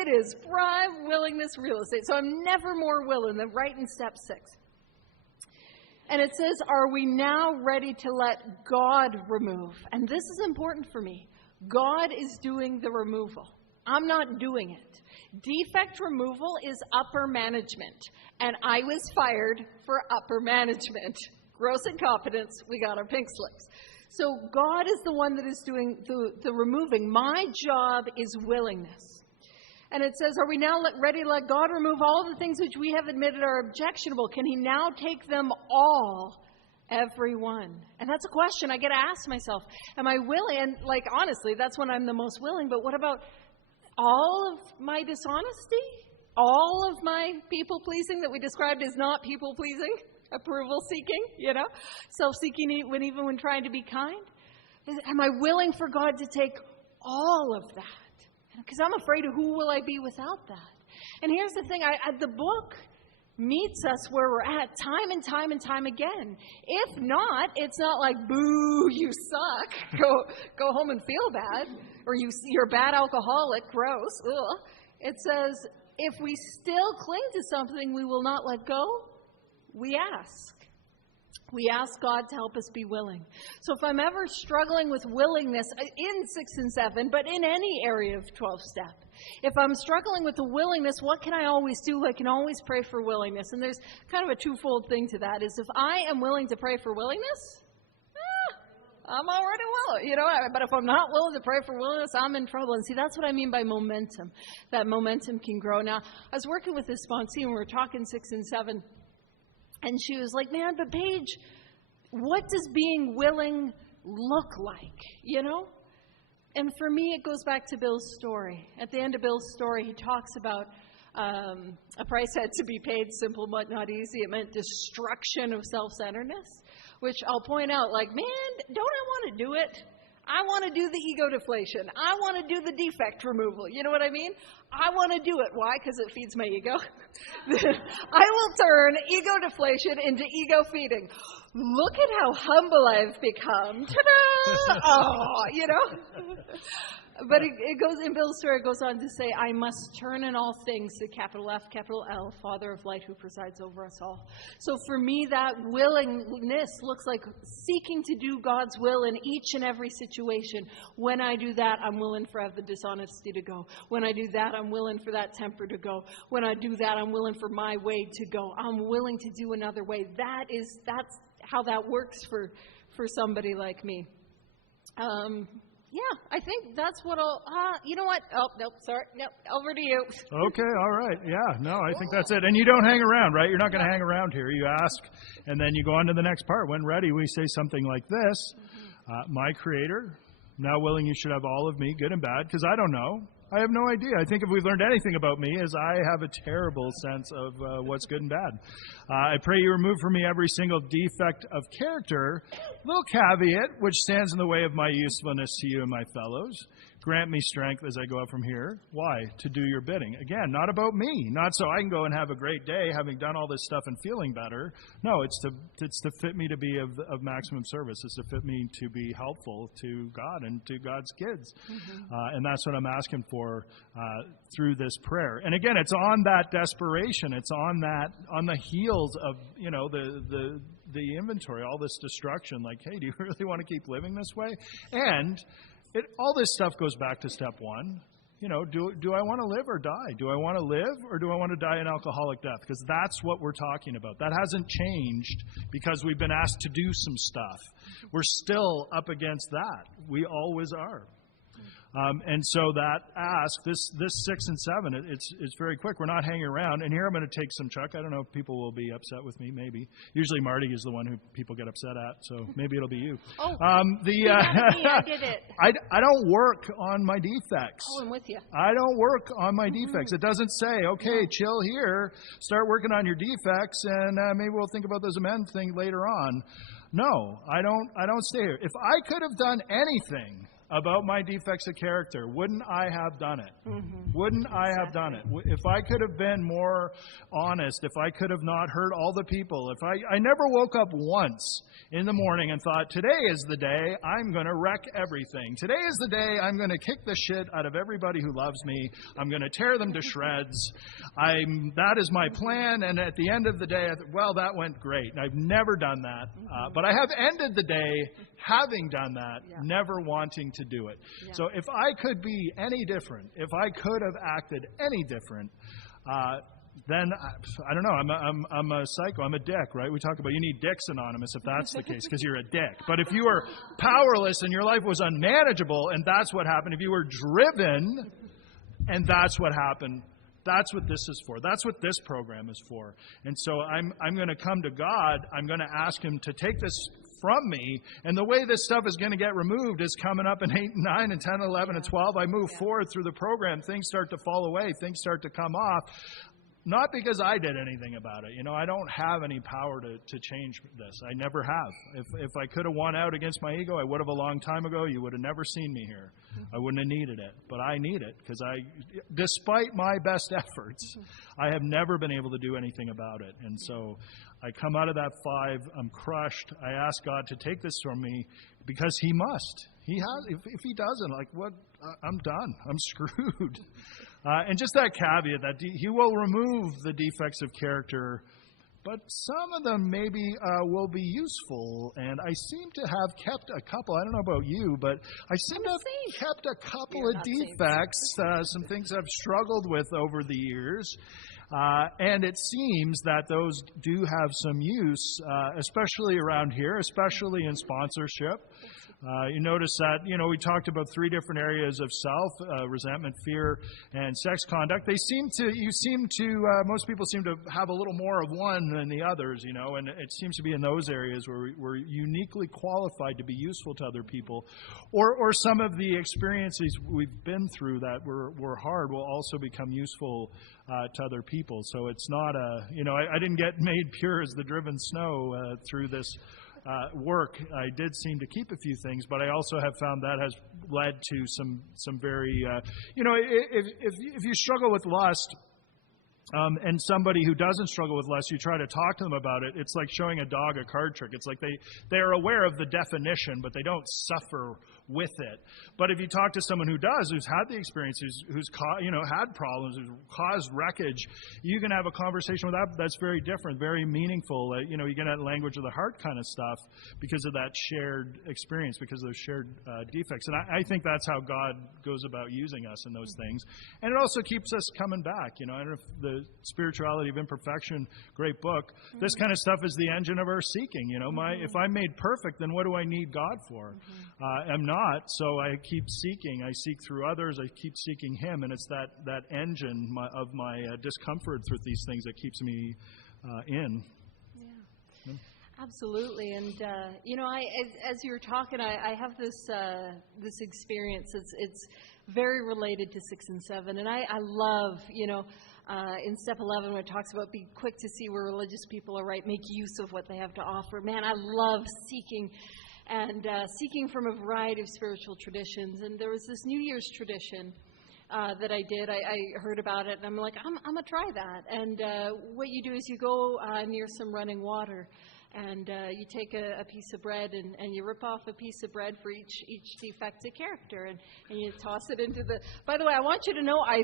It is prime willingness real estate. So I'm never more willing than right in step 6. And it says, are we now ready to let God remove? And this is important for me. God is doing the removal. I'm not doing it. Defect removal is upper management. And I was fired for upper management. Gross incompetence, we got our pink slips. So God is the one that is doing the removing. My job is willingness. And it says, are we now ready to let God remove all the things which we have admitted are objectionable? Can he now take them all? Every one. And that's a question I get to ask myself. Am I willing? And like, honestly, that's when I'm the most willing. But what about all of my dishonesty? All of my people-pleasing that we described as not people-pleasing? Approval-seeking, you know? Self-seeking even when trying to be kind? Am I willing for God to take all of that? Because I'm afraid of who will I be without that. And here's the thing. The book meets us where we're at time and time and time again. If not, it's not like, boo, you suck. Go home and feel bad. Or you're a bad alcoholic. Gross. Ugh. It says, if we still cling to something we will not let go, we ask. We ask God to help us be willing. So if I'm ever struggling with willingness in 6 and 7, but in any area of 12-step, if I'm struggling with the willingness, what can I always do? I can always pray for willingness. And there's kind of a twofold thing to that, is if I am willing to pray for willingness, I'm already willing, you know. But if I'm not willing to pray for willingness, I'm in trouble. And see, that's what I mean by momentum. That momentum can grow. Now, I was working with this sponsee, and we were talking 6 and 7. And she was like, man, but Paige, what does being willing look like, you know? And for me, it goes back to Bill's story. At the end of Bill's story, he talks about a price had to be paid, simple but not easy. It meant destruction of self-centeredness, which I'll point out, like, man, don't I want to do it? I want to do the ego deflation. I want to do the defect removal. You know what I mean? I want to do it. Why? Because it feeds my ego. I will turn ego deflation into ego feeding. Look at how humble I've become. Ta-da! Oh, you know? But it goes, in Bill's story, it goes on to say, I must turn in all things to capital F, capital L, Father of light who presides over us all. So for me, that willingness looks like seeking to do God's will in each and every situation. When I do that, I'm willing for the dishonesty to go. When I do that, I'm willing for that temper to go. When I do that, I'm willing for my way to go. I'm willing to do another way. That's how that works for somebody like me. Yeah, I think that's what you know what? Oh, nope, sorry. Nope, over to you. Okay, all right. Yeah, no, I think that's it. And you don't hang around, right? You're not going to hang around here. You ask, and then you go on to the next part. When ready, we say something like this. My Creator, now willing you should have all of me, good and bad, because I don't know. I have no idea. I think if we've learned anything about me is I have a terrible sense of what's good and bad. I pray you remove from me every single defect of character, little caveat, which stands in the way of my usefulness to you and my fellows. Grant me strength as I go out from here. Why? To do your bidding. Again, not about me. Not so I can go and have a great day having done all this stuff and feeling better. No, it's to fit me to be of maximum service. It's to fit me to be helpful to God and to God's kids. Mm-hmm. And that's what I'm asking for through this prayer. And again, it's on that desperation. It's on the heels of, you know, the inventory, all this destruction. Like, hey, do you really want to keep living this way? And all this stuff goes back to step 1. do I want to live or die? Do I want to live or do I want to die an alcoholic death? Because that's what we're talking about. That hasn't changed because we've been asked to do some stuff. We're still up against that. We always are. And so that ask, this 6 and 7, it's very quick. We're not hanging around. And here I'm going to take some Chuck. I don't know if people will be upset with me, maybe. Usually Marty is the one who people get upset at, so maybe it'll be you. Oh, I did it. I don't work on my defects. Oh, I'm with you. I don't work on my defects. It doesn't say, okay, chill here, start working on your defects, and maybe we'll think about those amend thing later on. No, I don't stay here. If I could have done anything about my defects of character, wouldn't I have done it? Wouldn't I have done it? If I could have been more honest, if I could have not hurt all the people, if I never woke up once in the morning and thought, today is the day I'm going to wreck everything. Today is the day I'm going to kick the shit out of everybody who loves me. I'm going to tear them to shreds. That is my plan, and at the end of the day, that went great. And I've never done that. But I have ended the day having done that, never wanting to do it. So if I could be any different, if I could have acted any different, then I don't know. I'm a psycho. I'm a dick, right? We talk about you need dicks anonymous if that's the case, because you're a dick. But if you were powerless and your life was unmanageable, and that's what happened, if you were driven, and that's what happened, that's what this is for. That's what this program is for. And so I'm going to come to God. I'm going to ask Him to take this from me. And the way this stuff is going to get removed is coming up in 8 and 9 and 10 and 11 and 12. I move forward through the program. Things start to fall away. Things start to come off. Not because I did anything about it. I don't have any power to change this. I never have. If I could have won out against my ego, I would have a long time ago. You would have never seen me here. I wouldn't have needed it. But I need it because despite my best efforts, I have never been able to do anything about it. And so I come out of that 5. I'm crushed. I ask God to take this from me because He must. He has. If He doesn't, I'm done. I'm screwed. And just that caveat that He will remove the defects of character, but some of them maybe will be useful. And I seem to have kept a couple. I don't know about you, but I seem to have kept a couple of defects, some things I've struggled with over the years. And it seems that those do have some use, especially around here, especially in sponsorship. You notice that, we talked about 3 different areas of self, resentment, fear, and sex conduct. Most people seem to have a little more of one than the others, and it seems to be in those areas where we're uniquely qualified to be useful to other people. Or some of the experiences we've been through that were hard will also become useful to other people. So it's not I didn't get made pure as the driven snow through this work. I did seem to keep a few things, but I also have found that has led to some very, if you struggle with lust, and somebody who doesn't struggle with lust, you try to talk to them about it. It's like showing a dog a card trick. It's like they are aware of the definition, but they don't suffer with it. But if you talk to someone who does, who's had the experience, who's had problems, who's caused wreckage, you can have a conversation with that. That's very different, very meaningful. You get that language of the heart kind of stuff because of that shared experience, because of those shared defects. And I think that's how God goes about using us in those things. And it also keeps us coming back. I don't know if the Spirituality of Imperfection, great book. This kind of stuff is the engine of our seeking. If I'm made perfect, then what do I need God for? I'm not, so I keep seeking. I seek through others. I keep seeking Him, and it's that engine of my discomfort through these things that keeps me in. Yeah. Absolutely, and as you were talking, I have this experience. It's very related to 6 and 7, and I love in step 11 when it talks about be quick to see where religious people are right, make use of what they have to offer. Man, I love seeking. And seeking from a variety of spiritual traditions. And there was this New Year's tradition that I did. I heard about it, and I'm like, I'm going to try that. And what you do is you go near some running water, and you take a piece of bread, and you rip off a piece of bread for each defect of character, and you toss it into the... By the way, I want you to know I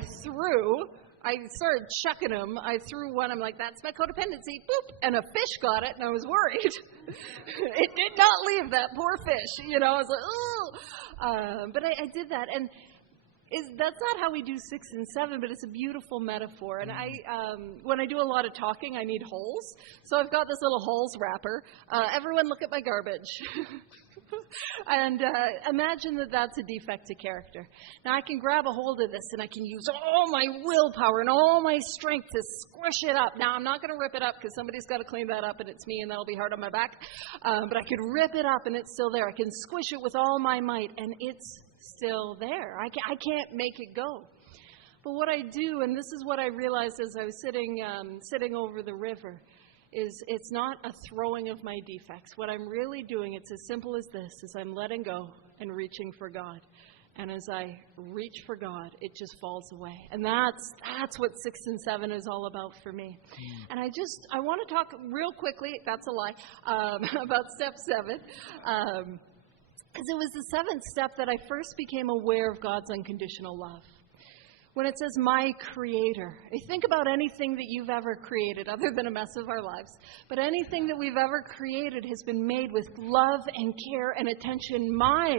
started chucking them. I threw one. I'm like, that's my codependency. Boop. And a fish got it, and I was worried. It did not leave that poor fish. I was like, oh. But I did that. And That's not how we do 6 and 7, but it's a beautiful metaphor. And when I do a lot of talking, I need holes. So I've got this little holes wrapper. Everyone look at my garbage. And imagine that that's a defect to character. Now, I can grab a hold of this, and I can use all my willpower and all my strength to squish it up. Now, I'm not going to rip it up because somebody's got to clean that up, and it's me, and that'll be hard on my back. But I could rip it up, and it's still there. I can squish it with all my might, and it's still there. I can't make it go. But what I do, and this is what I realized as I was sitting over the river, is it's not a throwing of my defects. What I'm really doing, it's as simple as this, is I'm letting go and reaching for God. And as I reach for God, it just falls away. And that's what 6 and 7 is all about for me. And I want to talk real quickly, that's a lie, about step 7. Because it was the 7th step that I first became aware of God's unconditional love. When it says, my Creator, think about anything that you've ever created, other than a mess of our lives. But anything that we've ever created has been made with love and care and attention. My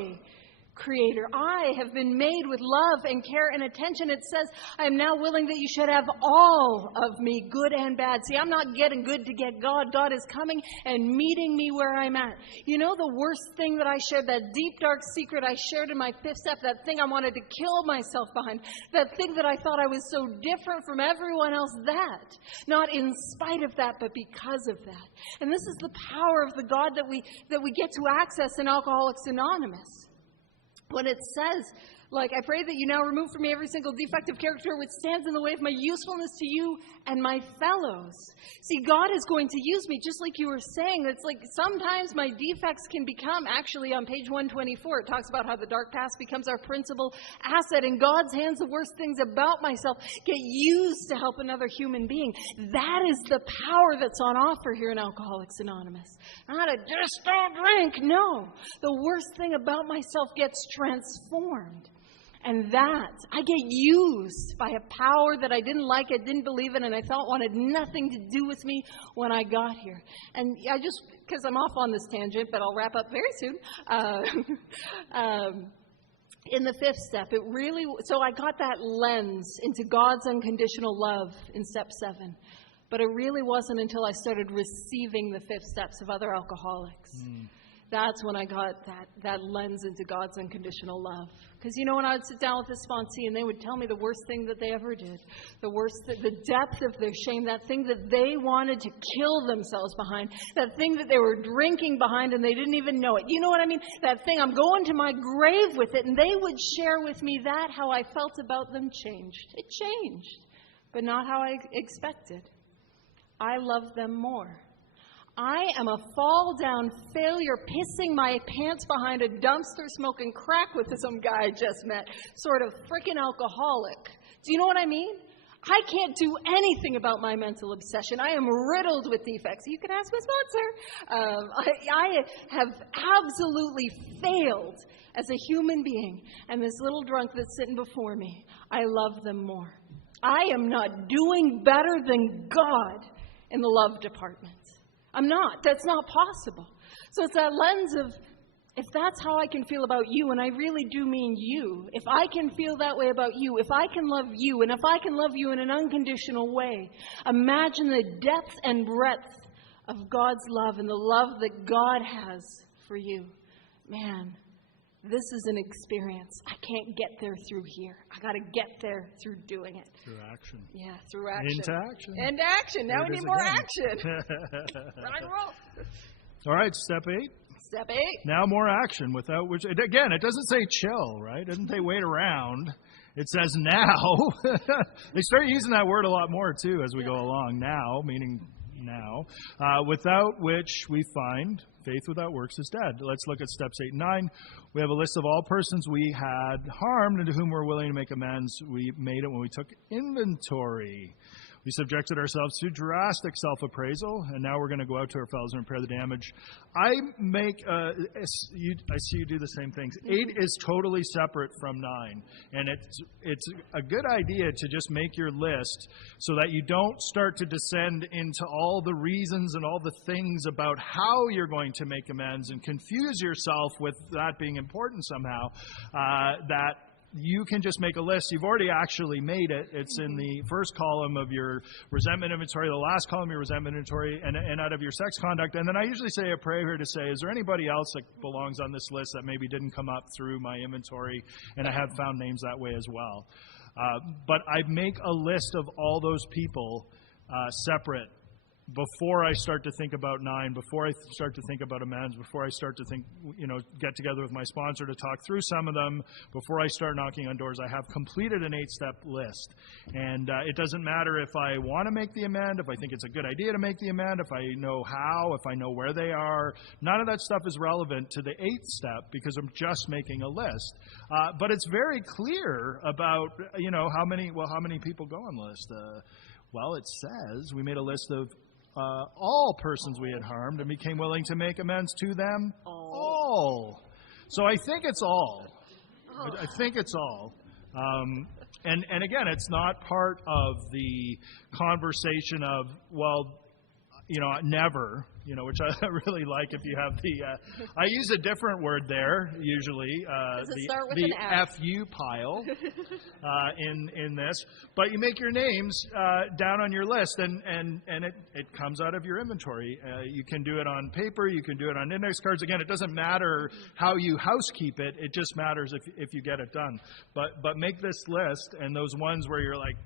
Creator, I have been made with love and care and attention. It says, I am now willing that you should have all of me, good and bad. See, I'm not getting good to get God. God is coming and meeting me where I'm at. You know the worst thing that I shared, that deep, dark secret I shared in my 5th step, that thing I wanted to kill myself behind, that thing that I thought I was so different from everyone else, that. Not in spite of that, but because of that. And this is the power of the God that we get to access in Alcoholics Anonymous. When it says, like, I pray that you now remove from me every single defective character which stands in the way of my usefulness to you and my fellows. See, God is going to use me, just like you were saying. It's like sometimes my defects can become, actually on page 124, it talks about how the dark past becomes our principal asset. In God's hands, the worst things about myself get used to help another human being. That is the power that's on offer here in Alcoholics Anonymous. Not a just don't drink. No. The worst thing about myself gets transformed. And that, I get used by a power that I didn't like, I didn't believe in, and I thought wanted nothing to do with me when I got here. And I just, because I'm off on this tangent, but I'll wrap up very soon. In the 5th step, so I got that lens into God's unconditional love in step 7. But it really wasn't until I started receiving the 5th steps of other alcoholics. That's when I got that lens into God's unconditional love. Because, you know, when I would sit down with a sponsee and they would tell me the worst thing that they ever did, the depth of their shame, that thing that they wanted to kill themselves behind, that thing that they were drinking behind and they didn't even know it. You know what I mean? That thing, I'm going to my grave with it. And they would share with me that how I felt about them changed. It changed, but not how I expected. I love them more. I am a fall-down failure, pissing my pants behind a dumpster, smoking crack with some guy I just met, sort of freaking alcoholic. Do you know what I mean? I can't do anything about my mental obsession. I am riddled with defects. You can ask my sponsor. I have absolutely failed as a human being. And this little drunk that's sitting before me, I love them more. I am not doing better than God in the love department. I'm not. That's not possible. So it's that lens of, if that's how I can feel about you, and I really do mean you, if I can feel that way about you, if I can love you, and if I can love you in an unconditional way, imagine the depth and breadth of God's love and the love that God has for you. Man, this is an experience. I can't get there through here. I got to get there through doing it. Through action. Yeah, through action. Into action. Into action. Now we need more action. Rock and roll. All right, step 8. Step 8. Now more action, without which, again, it doesn't say chill, right? It doesn't say wait around. It says now. They start using that word a lot more, too, as we go along. Now, meaning now. Without which we find faith without works is dead. Let's look at steps 8 and 9. We have a list of all persons we had harmed and to whom we're willing to make amends. We made it when we took inventory. We subjected ourselves to drastic self-appraisal, and now we're going to go out to our fellows and repair the damage. I see you do the same things. 8 is totally separate from 9, and it's a good idea to just make your list so that you don't start to descend into all the reasons and all the things about how you're going to make amends and confuse yourself with that being important somehow. That you can just make a list. You've already actually made it. It's in the first column of your resentment inventory, the last column of your resentment inventory, and out of your sex conduct. And then I usually say a prayer to say, is there anybody else that belongs on this list that maybe didn't come up through my inventory? And I have found names that way as well. But I make a list of all those people separate before I start to think about 9, before I start to think about amends, before I start to think, get together with my sponsor to talk through some of them, before I start knocking on doors, I have completed an 8-step list. And it doesn't matter if I want to make the amend, if I think it's a good idea to make the amend, if I know how, if I know where they are. None of that stuff is relevant to the 8th step because I'm just making a list. But it's very clear about, how many people go on the list. Well, it says we made a list of all persons we had harmed and became willing to make amends to them all. So I think it's all. I think it's all. And again, it's not part of the conversation of, never, which I really like if you have I use a different word there, usually. Does it start with an F? FU pile in this. But you make your names down on your list, and it comes out of your inventory. You can do it on paper. You can do it on index cards. Again, it doesn't matter how you housekeep it. It just matters if you get it done. But make this list, and those ones where you're like,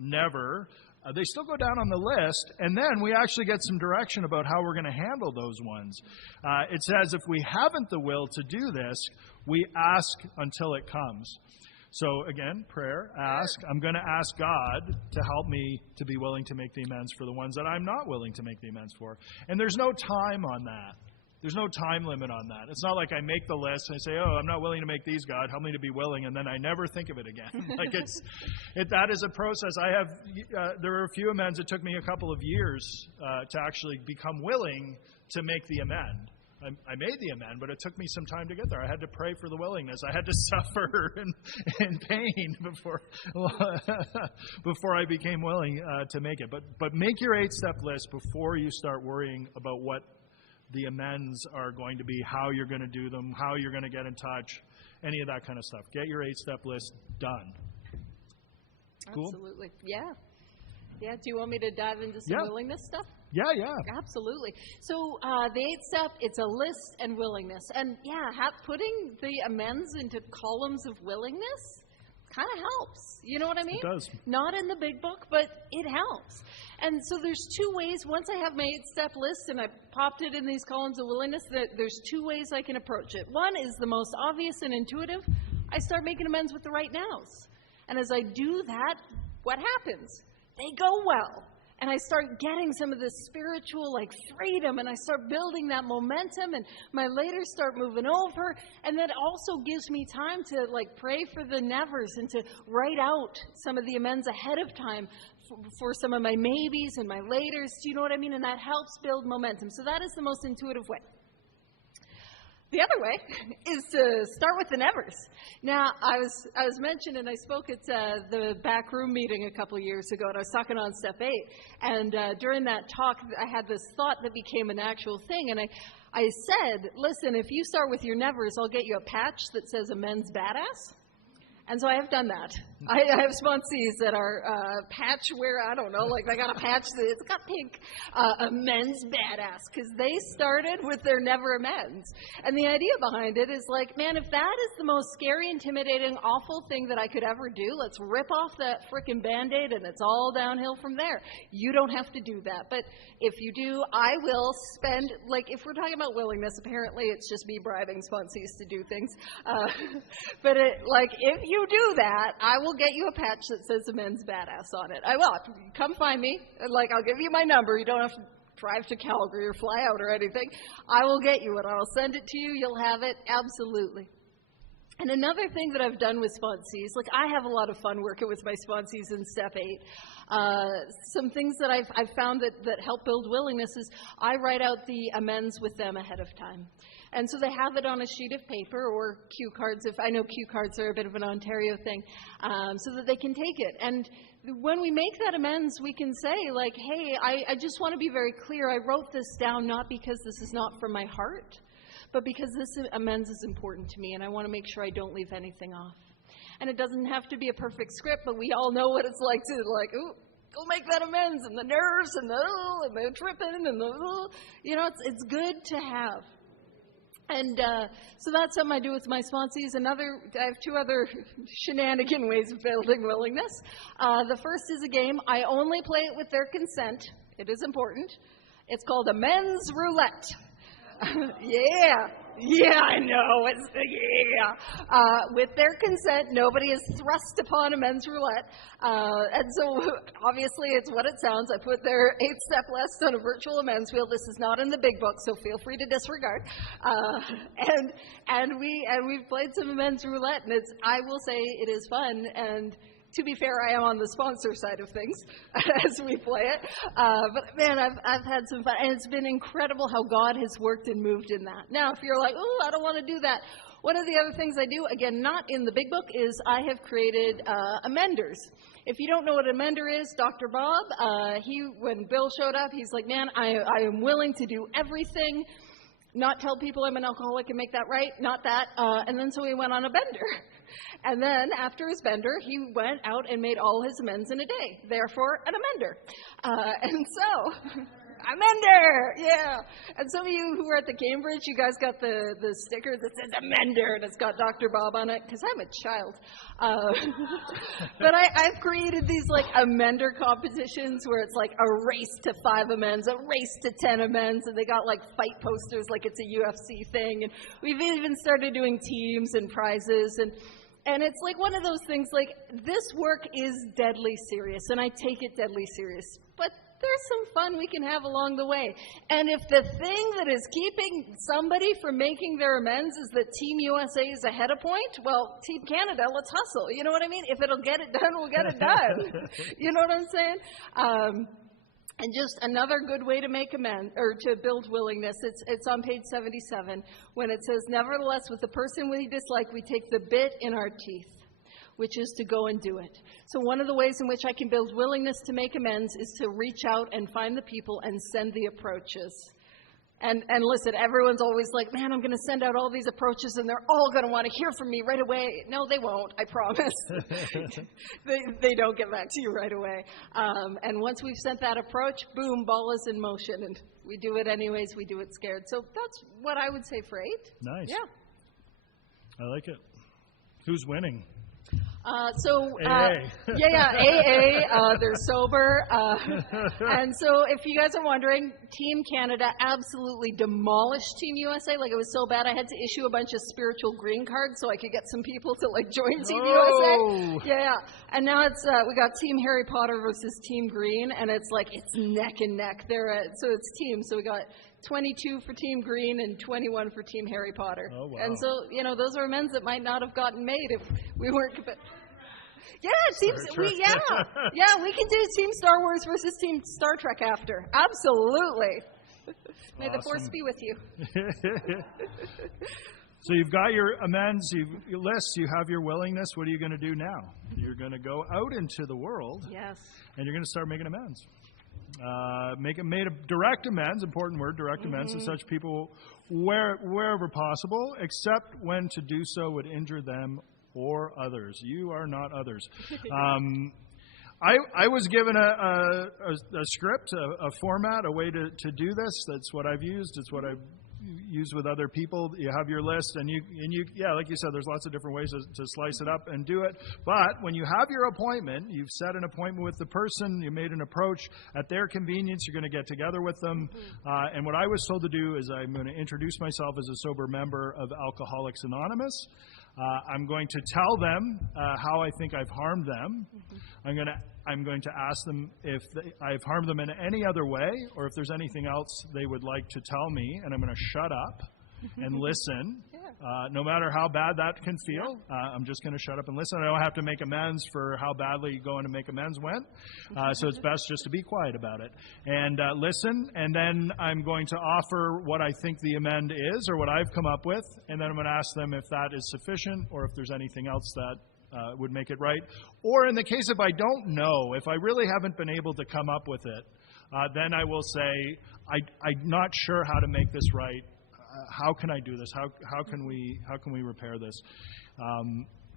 never, they still go down on the list, and then we actually get some direction about how we're going to handle those ones. It says if we haven't the will to do this, we ask until it comes. So again, prayer, ask. I'm going to ask God to help me to be willing to make the amends for the ones that I'm not willing to make the amends for. And there's no time on that. There's no time limit on that. It's not like I make the list and I say, I'm not willing to make these, God. Help me to be willing, and then I never think of it again. That is a process. There were a few amends. It took me a couple of years to actually become willing to make the amend. I made the amend, but it took me some time to get there. I had to pray for the willingness. I had to suffer in pain before I became willing to make it. But make your 8-step list before you start worrying about what the amends are going to be, how you're going to do them, how you're going to get in touch, any of that kind of stuff. Get your 8-step list done. Cool? Absolutely. Yeah. Yeah. Do you want me to dive into some willingness stuff? Yeah. Absolutely. So the 8th step, it's a list and willingness. And putting the amends into columns of willingness kind of helps. You know what I mean? It does. Not in the big book, but it helps. And so there's 2 ways. Once I have my 8-step list and I popped it in these columns of willingness, there's 2 ways I can approach it. One is the most obvious and intuitive. I start making amends with the right nows. And as I do that, what happens? They go well. And I start getting some of this spiritual freedom, and I start building that momentum, and my laters start moving over. And that also gives me time to pray for the nevers and to write out some of the amends ahead of time for some of my maybes and my laters. Do you know what I mean? And that helps build momentum. So that is the most intuitive way. The other way is to start with the nevers. Now, I was mentioned, and I spoke at the back room meeting a couple of years ago, and I was talking on step 8. And during that talk, I had this thought that became an actual thing. And I said, listen, if you start with your nevers, I'll get you a patch that says Amends Badass. And so I have done that. I have sponsees that are patch wear, I don't know, they got a patch it's got pink, Amends Badass, because they started with their never amends. And the idea behind it is man, if that is the most scary, intimidating, awful thing that I could ever do, let's rip off that frickin' Band-Aid and it's all downhill from there. You don't have to do that. But if you do, I will spend, if we're talking about willingness, apparently it's just me bribing sponsees to do things. But if you do that, I will get you a patch that says Amends Badass on it. I will. Come find me. I'll give you my number. You don't have to drive to Calgary or fly out or anything. I will get you it. I'll send it to you. You'll have it. Absolutely. And another thing that I've done with sponsees, I have a lot of fun working with my sponsees in step 8. Some things that I've found that help build willingness is I write out the amends with them ahead of time. And so they have it on a sheet of paper or cue cards, if I know cue cards are a bit of an Ontario thing, so that they can take it. And when we make that amends, we can say, hey, I just want to be very clear. I wrote this down not because this is not from my heart, but because this amends is important to me, and I want to make sure I don't leave anything off. And it doesn't have to be a perfect script, but we all know what it's like to ooh, go make that amends, and the nerves, and the tripping, and it's good to have. And so that's something I do with my sponsees. I have two other shenanigan ways of building willingness. The first is a game. I only play it with their consent. It is important. It's called Amends Roulette. Yeah, I know. With their consent, nobody is thrust upon Amends Roulette. And so, obviously, it's what it sounds. I put their 8-step list on a virtual amends wheel. This is not in the big book, so feel free to disregard. And we've played some Amends Roulette, and I will say it is fun. And to be fair, I am on the sponsor side of things as we play it. But man, I've had some fun, and it's been incredible how God has worked and moved in that. Now, if you're like, oh, I don't want to do that, one of the other things I do, again, not in the big book, is I have created amenders. If you don't know what an amender is, Dr. Bob, when Bill showed up, he's like, man, I am willing to do everything, not tell people I'm an alcoholic and make that right, not that. And then so he went on a bender. And then, after his bender, he went out and made all his amends in a day. Therefore, an amender. And so, amender! Yeah. And some of you who were at the Cambridge, you guys got the sticker that says amender, and it's got Dr. Bob on it, because I'm a child. But I've created these, amender competitions where it's like a race to 5 amends, a race to 10 amends, and they got, fight posters like it's a UFC thing. And we've even started doing teams and prizes, and it's one of those things, this work is deadly serious, and I take it deadly serious. But there's some fun we can have along the way. And if the thing that is keeping somebody from making their amends is that Team USA is ahead a point, well, Team Canada, let's hustle. You know what I mean? If it'll get it done, we'll get it done. You know what I'm saying? And just another good way to make amends, or to build willingness, it's on page 77, when it says, nevertheless, with the person we dislike, we take the bit in our teeth, which is to go and do it. So one of the ways in which I can build willingness to make amends is to reach out and find the people and send the approaches. And listen, everyone's always like, man, I'm going to send out all these approaches and they're all going to want to hear from me right away. No, they won't, I promise. they don't get back to you right away. And once we've sent that approach, boom, ball is in motion. And we do it anyways, we do it scared. So that's what I would say for 8. Nice. Yeah. I like it. Who's winning? AA. They're sober. And so if you guys are wondering, Team Canada absolutely demolished Team USA. It was so bad I had to issue a bunch of spiritual green cards so I could get some people to join Team USA. Yeah. And now it's we got Team Harry Potter versus Team Green, and it's neck and neck. So it's teams. So we got 22 for Team Green and 21 for Team Harry Potter. Oh, wow. And so, those are amends that might not have gotten made if we weren't. Yeah, we can do Team Star Wars versus Team Star Trek after. Absolutely. May the Force be with you. So you've got your amends, your lists, you have your willingness. What are you going to do now? You're going to go out into the world. Yes. And you're going to start making amends. Made a direct amends, important word, direct amends to such people wherever possible, except when to do so would injure them or others. You are not others. I was given a script, a format, a way to do this. That's what I've used. It's what I've used with other people. You have your list, and you like you said, there's lots of different ways to slice it up and do it. But when you have your appointment, you've set an appointment with the person, you made an approach at their convenience, you're going to get together with them. And what I was told to do is I'm going to introduce myself as a sober member of Alcoholics Anonymous. I'm going to tell them how I think I've harmed them. I'm going to ask them if I've harmed them in any other way, or if there's anything else they would like to tell me, and I'm going to shut up and listen. No matter how bad that can feel, I'm just going to shut up and listen. I don't have to make amends for how badly going to make amends went. So it's best just to be quiet about it and listen. And then I'm going to offer what I think the amend is, or what I've come up with. And then I'm going to ask them if that is sufficient, or if there's anything else that would make it right. Or in the case if I don't know, if I really haven't been able to come up with it, then I will say, I'm not sure how to make this right. How can I do this? How can we repair this?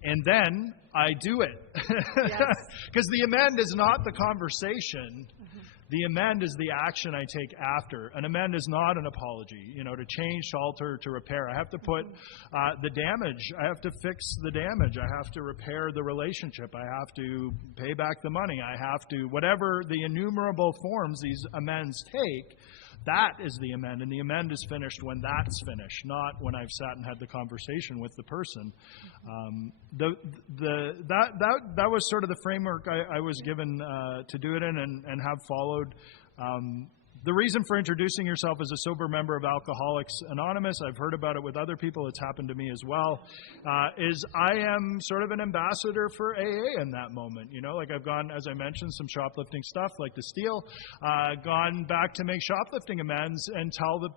And then I do it. Yes. Because the amend is not the conversation. The amend is the action I take after. An amend is not an apology, to change, to alter, to repair. I have to put the damage. I have to fix the damage. I have to repair the relationship. I have to pay back the money. I have to, whatever the innumerable forms these amends take, that is the amend. And the amend is finished when that's finished, not when I've sat and had the conversation with the person. That was sort of the framework I was given to do it in and have followed. The reason for introducing yourself as a sober member of Alcoholics Anonymous, I've heard about it with other people, it's happened to me as well, is I am sort of an ambassador for AA in that moment. Like I've gone, as I mentioned, some shoplifting stuff, like to steal, gone back to make shoplifting amends and tell the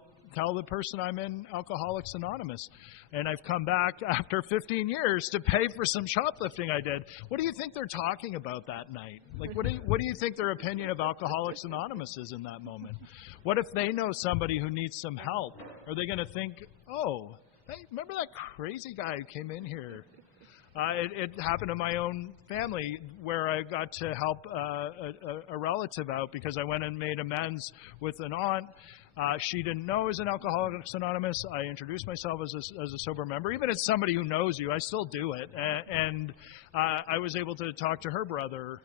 person I'm in Alcoholics Anonymous. And I've come back after 15 years to pay for some shoplifting I did. What do you think they're talking about that night? Like, what do you think their opinion of Alcoholics Anonymous is in that moment? What if they know somebody who needs some help? Are they going to think, oh, hey, remember that crazy guy who came in here? It happened to my own family where I got to help a relative out because I went and made amends with an aunt. She didn't know I was in Alcoholics Anonymous. I introduced myself as a sober member. Even as somebody who knows you, I still do it. And I was able to talk to her brother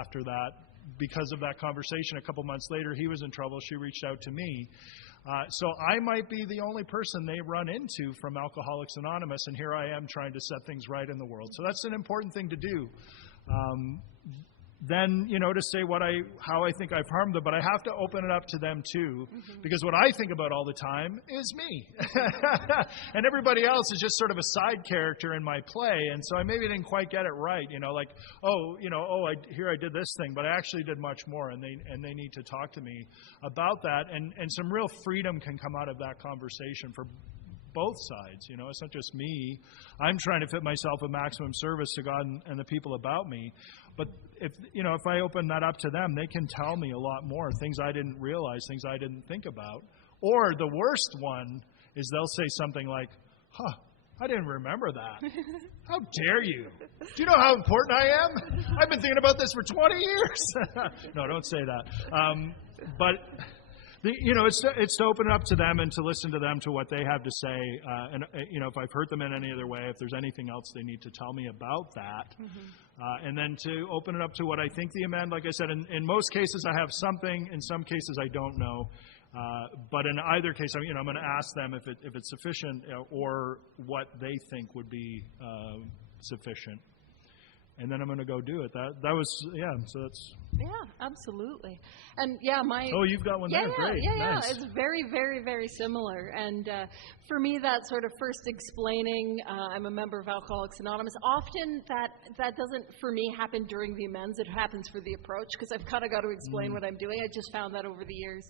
after that because of that conversation. A couple months later, he was in trouble. She reached out to me. So I might be the only person they run into from Alcoholics Anonymous, and here I am trying to set things right in the world. So that's an important thing to do. Then, to say how I think I've harmed them, but I have to open it up to them too, because what I think about all the time is me. And everybody else is just sort of a side character in my play, and so I maybe didn't quite get it right, I did this thing, but I actually did much more, and they need to talk to me about that, and some real freedom can come out of that conversation for both sides. It's not just me. I'm trying to fit myself with maximum service to God and the people about me. But if I open that up to them, they can tell me a lot more, things I didn't realize, things I didn't think about. Or the worst one is they'll say something like, I didn't remember that. How dare you? Do you know how important I am? I've been thinking about this for 20 years. No, don't say that. But it's to open it up to them and to listen to them, to what they have to say. And if I've hurt them in any other way, if there's anything else they need to tell me about that. And then to open it up to what I think the amend. Like I said, in most cases I have something. In some cases I don't know. But in either case, I'm going to ask them if it's sufficient or what they think would be sufficient. And then I'm going to go do it. That was, so that's... Yeah, absolutely. And Oh, you've got one there. Great. Yeah. Nice. It's very, very, very similar. And for me, that sort of first explaining, I'm a member of Alcoholics Anonymous, often that doesn't, for me, happen during the amends. It happens for the approach, because I've kind of got to explain what I'm doing. I just found that over the years.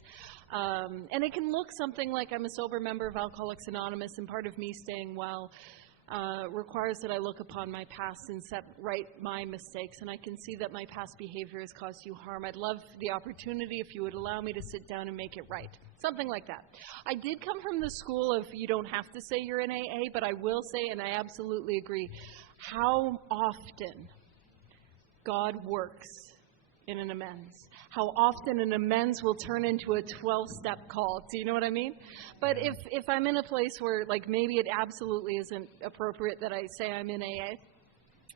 And it can look something like I'm a sober member of Alcoholics Anonymous, and part of me staying well requires that I look upon my past and set right my mistakes, and I can see that my past behavior has caused you harm. I'd love the opportunity if you would allow me to sit down and make it right. Something like that. I did come from the school of you don't have to say you're in AA, but I will say, and I absolutely agree, how often God works in an amends. How often an amends will turn into a 12-step call. Do you know what I mean? But if I'm in a place where, like, maybe it absolutely isn't appropriate that I say I'm in AA,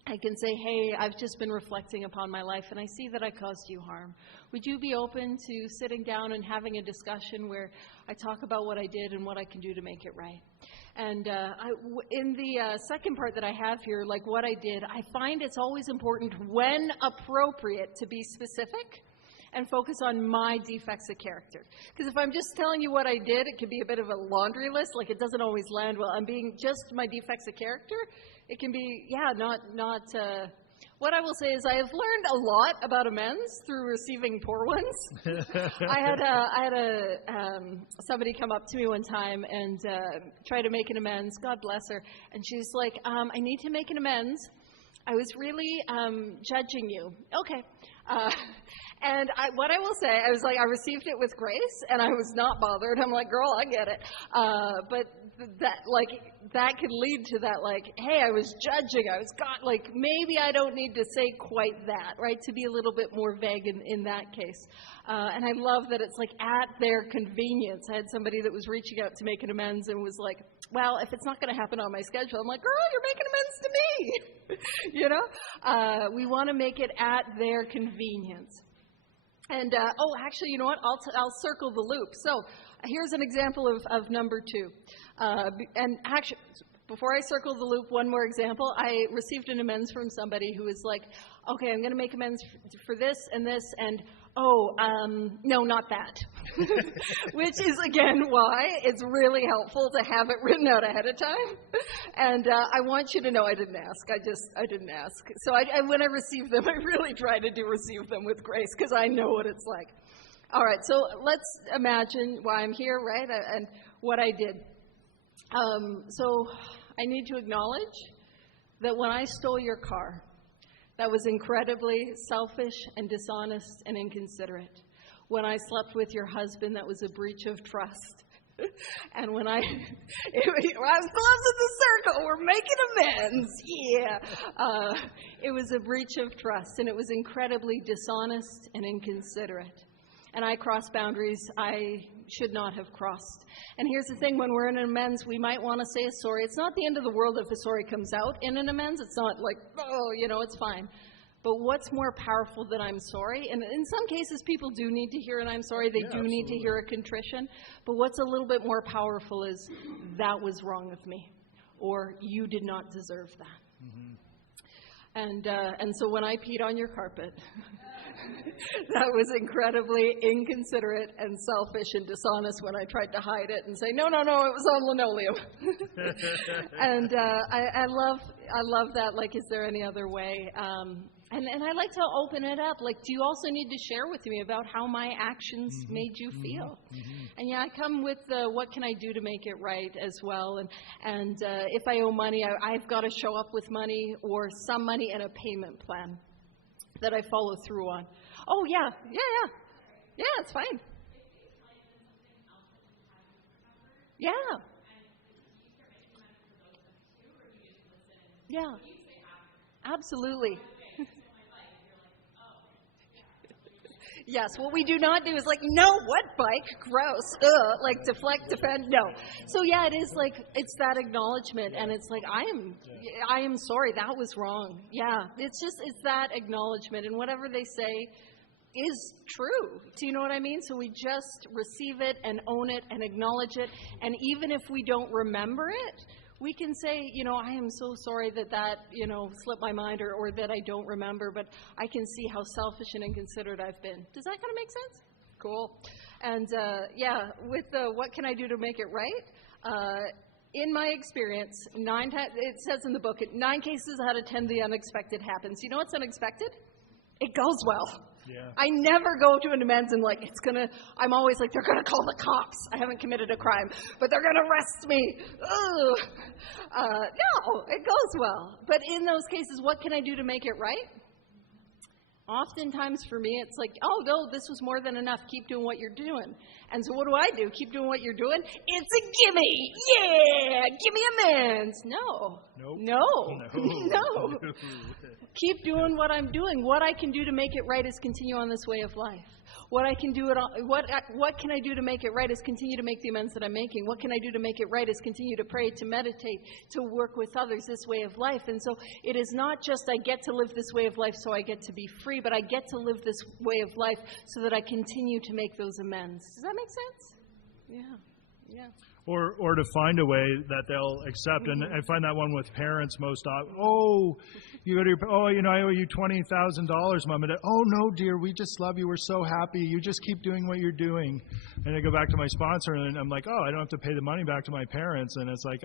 I can say, hey, I've just been reflecting upon my life, and I see that I caused you harm. Would you be open to sitting down and having a discussion where I talk about what I did and what I can do to make it right? And in the second part that I have here, like what I did, I find it's always important, when appropriate, to be specific and focus on my defects of character. Because if I'm just telling you what I did, it can be a bit of a laundry list. Like, it doesn't always land well. I'm being just my defects of character. It can be, not. What I will say is I have learned a lot about amends through receiving poor ones. I had somebody come up to me one time and try to make an amends. God bless her. And she's like, I need to make an amends. I was really judging you. Okay. And what I will say, I was like, I received it with grace, and I was not bothered. I'm like, girl, I get it. But that could lead to that, like, hey, I was judging. Maybe I don't need to say quite that, right? To be a little bit more vague in that case. And I love that it's like at their convenience. I had somebody that was reaching out to make an amends and was like, well, if it's not going to happen on my schedule, I'm like, girl, you're making amends to me. You know? We want to make it at their convenience. And, actually, you know what? I'll circle the loop. So here's an example of number 2. And actually, before I circle the loop, one more example. I received an amends from somebody who was like, okay, I'm going to make amends for this, and no, not that. Which is, again, why it's really helpful to have it written out ahead of time. And I want you to know I didn't ask. I didn't ask. So when I receive them, I really try to receive them with grace, because I know what it's like. All right, so let's imagine why I'm here, right, and what I did. So I need to acknowledge that when I stole your car, that was incredibly selfish and dishonest and inconsiderate. When I slept with your husband, that was a breach of trust. And when I'm closing the circle, we're making amends. Yeah. It was a breach of trust, and it was incredibly dishonest and inconsiderate. And I crossed boundaries I should not have crossed. And here's the thing, when we're in an amends, we might want to say a sorry. It's not the end of the world if a sorry comes out in an amends. It's not like, it's fine. But what's more powerful than I'm sorry? And in some cases, people do need to hear an I'm sorry. They do need to hear a contrition. But what's a little bit more powerful is, that was wrong of me, or you did not deserve that. Mm-hmm. And so when I peed on your carpet, that was incredibly inconsiderate and selfish and dishonest when I tried to hide it and say, no, it was on linoleum. And I love that. Like, is there any other way? And I like to open it up. Like, do you also need to share with me about how my actions made you feel? And I come with what can I do to make it right as well. And if I owe money, I've got to show up with money, or some money in a payment plan that I follow through on. Oh, yeah, it's fine. Yeah. Yeah. Absolutely. Yes, what we do not do is like, no, what bike? Gross. Ugh, like deflect, defend. No. So yeah, it is like, it's that acknowledgement, and it's like, I am sorry, that was wrong. Yeah, it's that acknowledgement, and whatever they say is true. Do you know what I mean? So we just receive it and own it and acknowledge it, and even if we don't remember it, we can say, I am so sorry that slipped my mind, or that I don't remember, but I can see how selfish and inconsiderate I've been. Does that kind of make sense? Cool. And with what can I do to make it right? In my experience, it says in the book, 9 cases out of 10, the unexpected happens. You know what's unexpected? It goes well. Yeah. I never go to an amends and I'm always like, they're going to call the cops. I haven't committed a crime, but they're going to arrest me. No, it goes well. But in those cases, what can I do to make it right? Oftentimes for me, it's like, oh, no, this was more than enough. Keep doing what you're doing. And so what do? Keep doing what you're doing? It's a gimme. Yeah, give me amends. No. Nope. No. Keep doing what I'm doing. What I can do to make it right is continue on this way of life. What can I do to make it right is continue to make the amends that I'm making. What can I do to make it right is continue to pray, to meditate, to work with others, this way of life. And so it is not just I get to live this way of life so I get to be free, but I get to live this way of life so that I continue to make those amends. Does that make sense? Yeah. Or to find a way that they'll accept. And I find that one with parents most often. Oh, you go to your, I owe you $20,000, Mom and Dad. Oh, no, dear, we just love you. We're so happy. You just keep doing what you're doing. And I go back to my sponsor, and I'm like, I don't have to pay the money back to my parents. And it's like,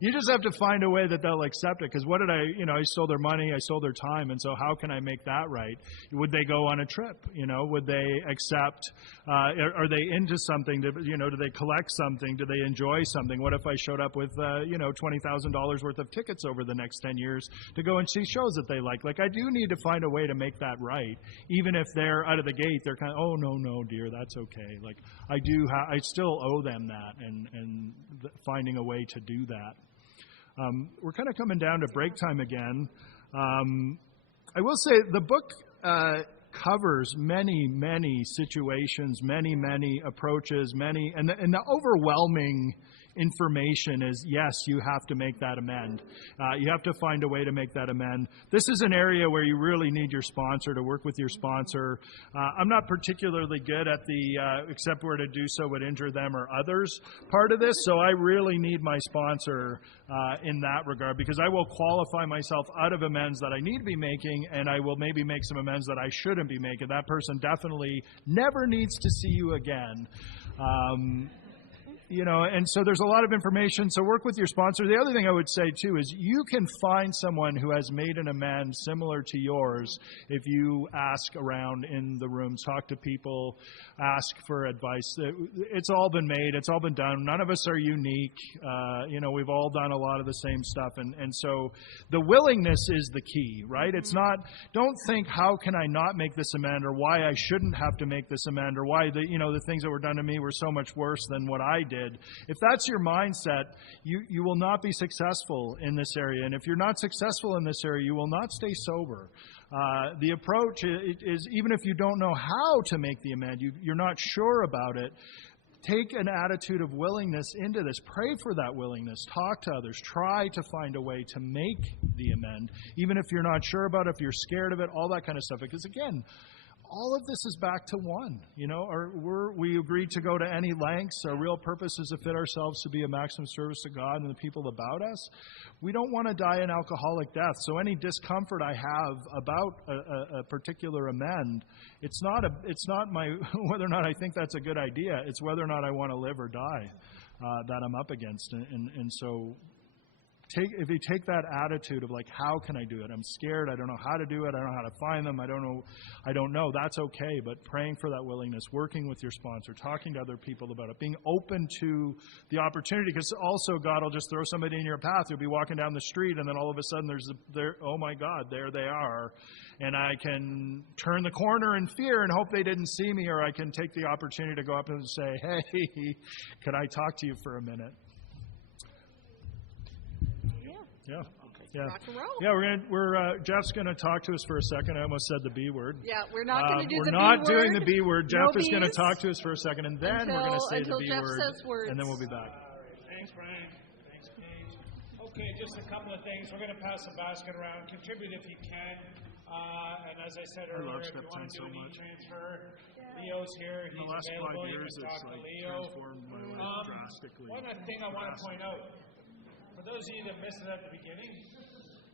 you just have to find a way that they'll accept it. Because what did I stole their money, I stole their time. And so how can I make that right? Would they go on a trip? Would they accept, are they into something? Do they collect something? Do they enjoy something? What if I showed up with, $20,000 worth of tickets over the next 10 years to go and see shows that they like. Like, I do need to find a way to make that right. Even if they're out of the gate, they're kind of, oh, no, dear, that's okay. Like, I still owe them that, and finding a way to do that. We're kind of coming down to break time again. I will say the book covers many situations, many approaches, and the overwhelming information is, yes, you have to make that amend. You have to find a way to make that amend. This is an area where you really need your sponsor, to work with your sponsor. I'm not particularly good at the except where to do so would injure them or others part of this, so I really need my sponsor in that regard, because I will qualify myself out of amends that I need to be making, and I will maybe make some amends that I shouldn't be making. That person definitely never needs to see you again. And so there's a lot of information. So work with your sponsor. The other thing I would say, too, is you can find someone who has made an amend similar to yours if you ask around in the room, talk to people, ask for advice. It's all been made. It's all been done. None of us are unique. We've all done a lot of the same stuff. And so the willingness is the key, right? It's not, don't think, how can I not make this amend, or why I shouldn't have to make this amend, or why the things that were done to me were so much worse than what I did. If that's your mindset, you will not be successful in this area. And if you're not successful in this area, you will not stay sober. The approach is, even if you don't know how to make the amend, you're not sure about it, take an attitude of willingness into this. Pray for that willingness. Talk to others. Try to find a way to make the amend, even if you're not sure about it, if you're scared of it, all that kind of stuff. Because again, all of this is back to one. We agreed to go to any lengths. Our real purpose is to fit ourselves to be a maximum service to God and the people about us. We don't want to die an alcoholic death. So any discomfort I have about a particular amend, it's not my whether or not I think that's a good idea. It's whether or not I want to live or die that I'm up against. And so if you take that attitude of like, how can I do it? I'm scared. I don't know how to do it. I don't know how to find them. I don't know. That's okay. But praying for that willingness, working with your sponsor, talking to other people about it, being open to the opportunity, because also God will just throw somebody in your path. You'll be walking down the street, and then all of a sudden oh my God, there they are. And I can turn the corner in fear and hope they didn't see me, or I can take the opportunity to go up and say, hey, could I talk to you for a minute? Yeah. Rock and roll. Yeah, Jeff's gonna talk to us for a second. I almost said the B word. Yeah, we're not going to do the B word. We're not doing the B word. Jeff No is going to Bs. talk to us for a second, and then we're going to say the B Jeff word, says words. and then we'll be back. All right. Thanks, Brian. Thanks, Paige. Okay, just a couple of things. We're going to pass the basket around. Contribute if you can. And as I said earlier, if you want to do an e-transfer, Leo's here. He's In the last available. 5 years, You can it's talk to like Leo. transformed my life drastically. One thing I want to point out, for those of you that missed it at the beginning,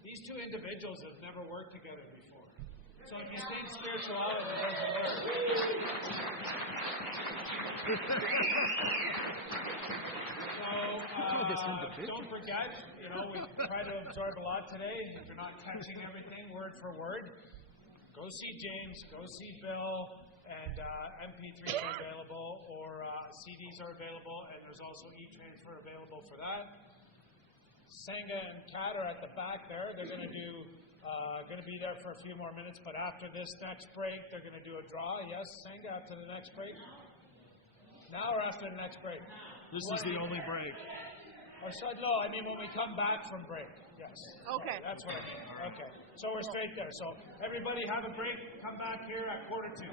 these two individuals have never worked together before. So if you think spirituality doesn't work, don't forget, we try to absorb a lot today. If you're not catching everything word for word, go see James, go see Bill, and MP3s are available, or CDs are available, and there's also e-transfer available for that. Senga and Kat are at the back there. They're going to be there for a few more minutes, but after this next break, they're going to do a draw. Yes, Senga, after the next break? Now or after the next break? This is the only break. Or I mean when we come back from break. Yes. Okay. That's what I mean. Okay. So we're straight there. So everybody have a break. Come back here at 1:45.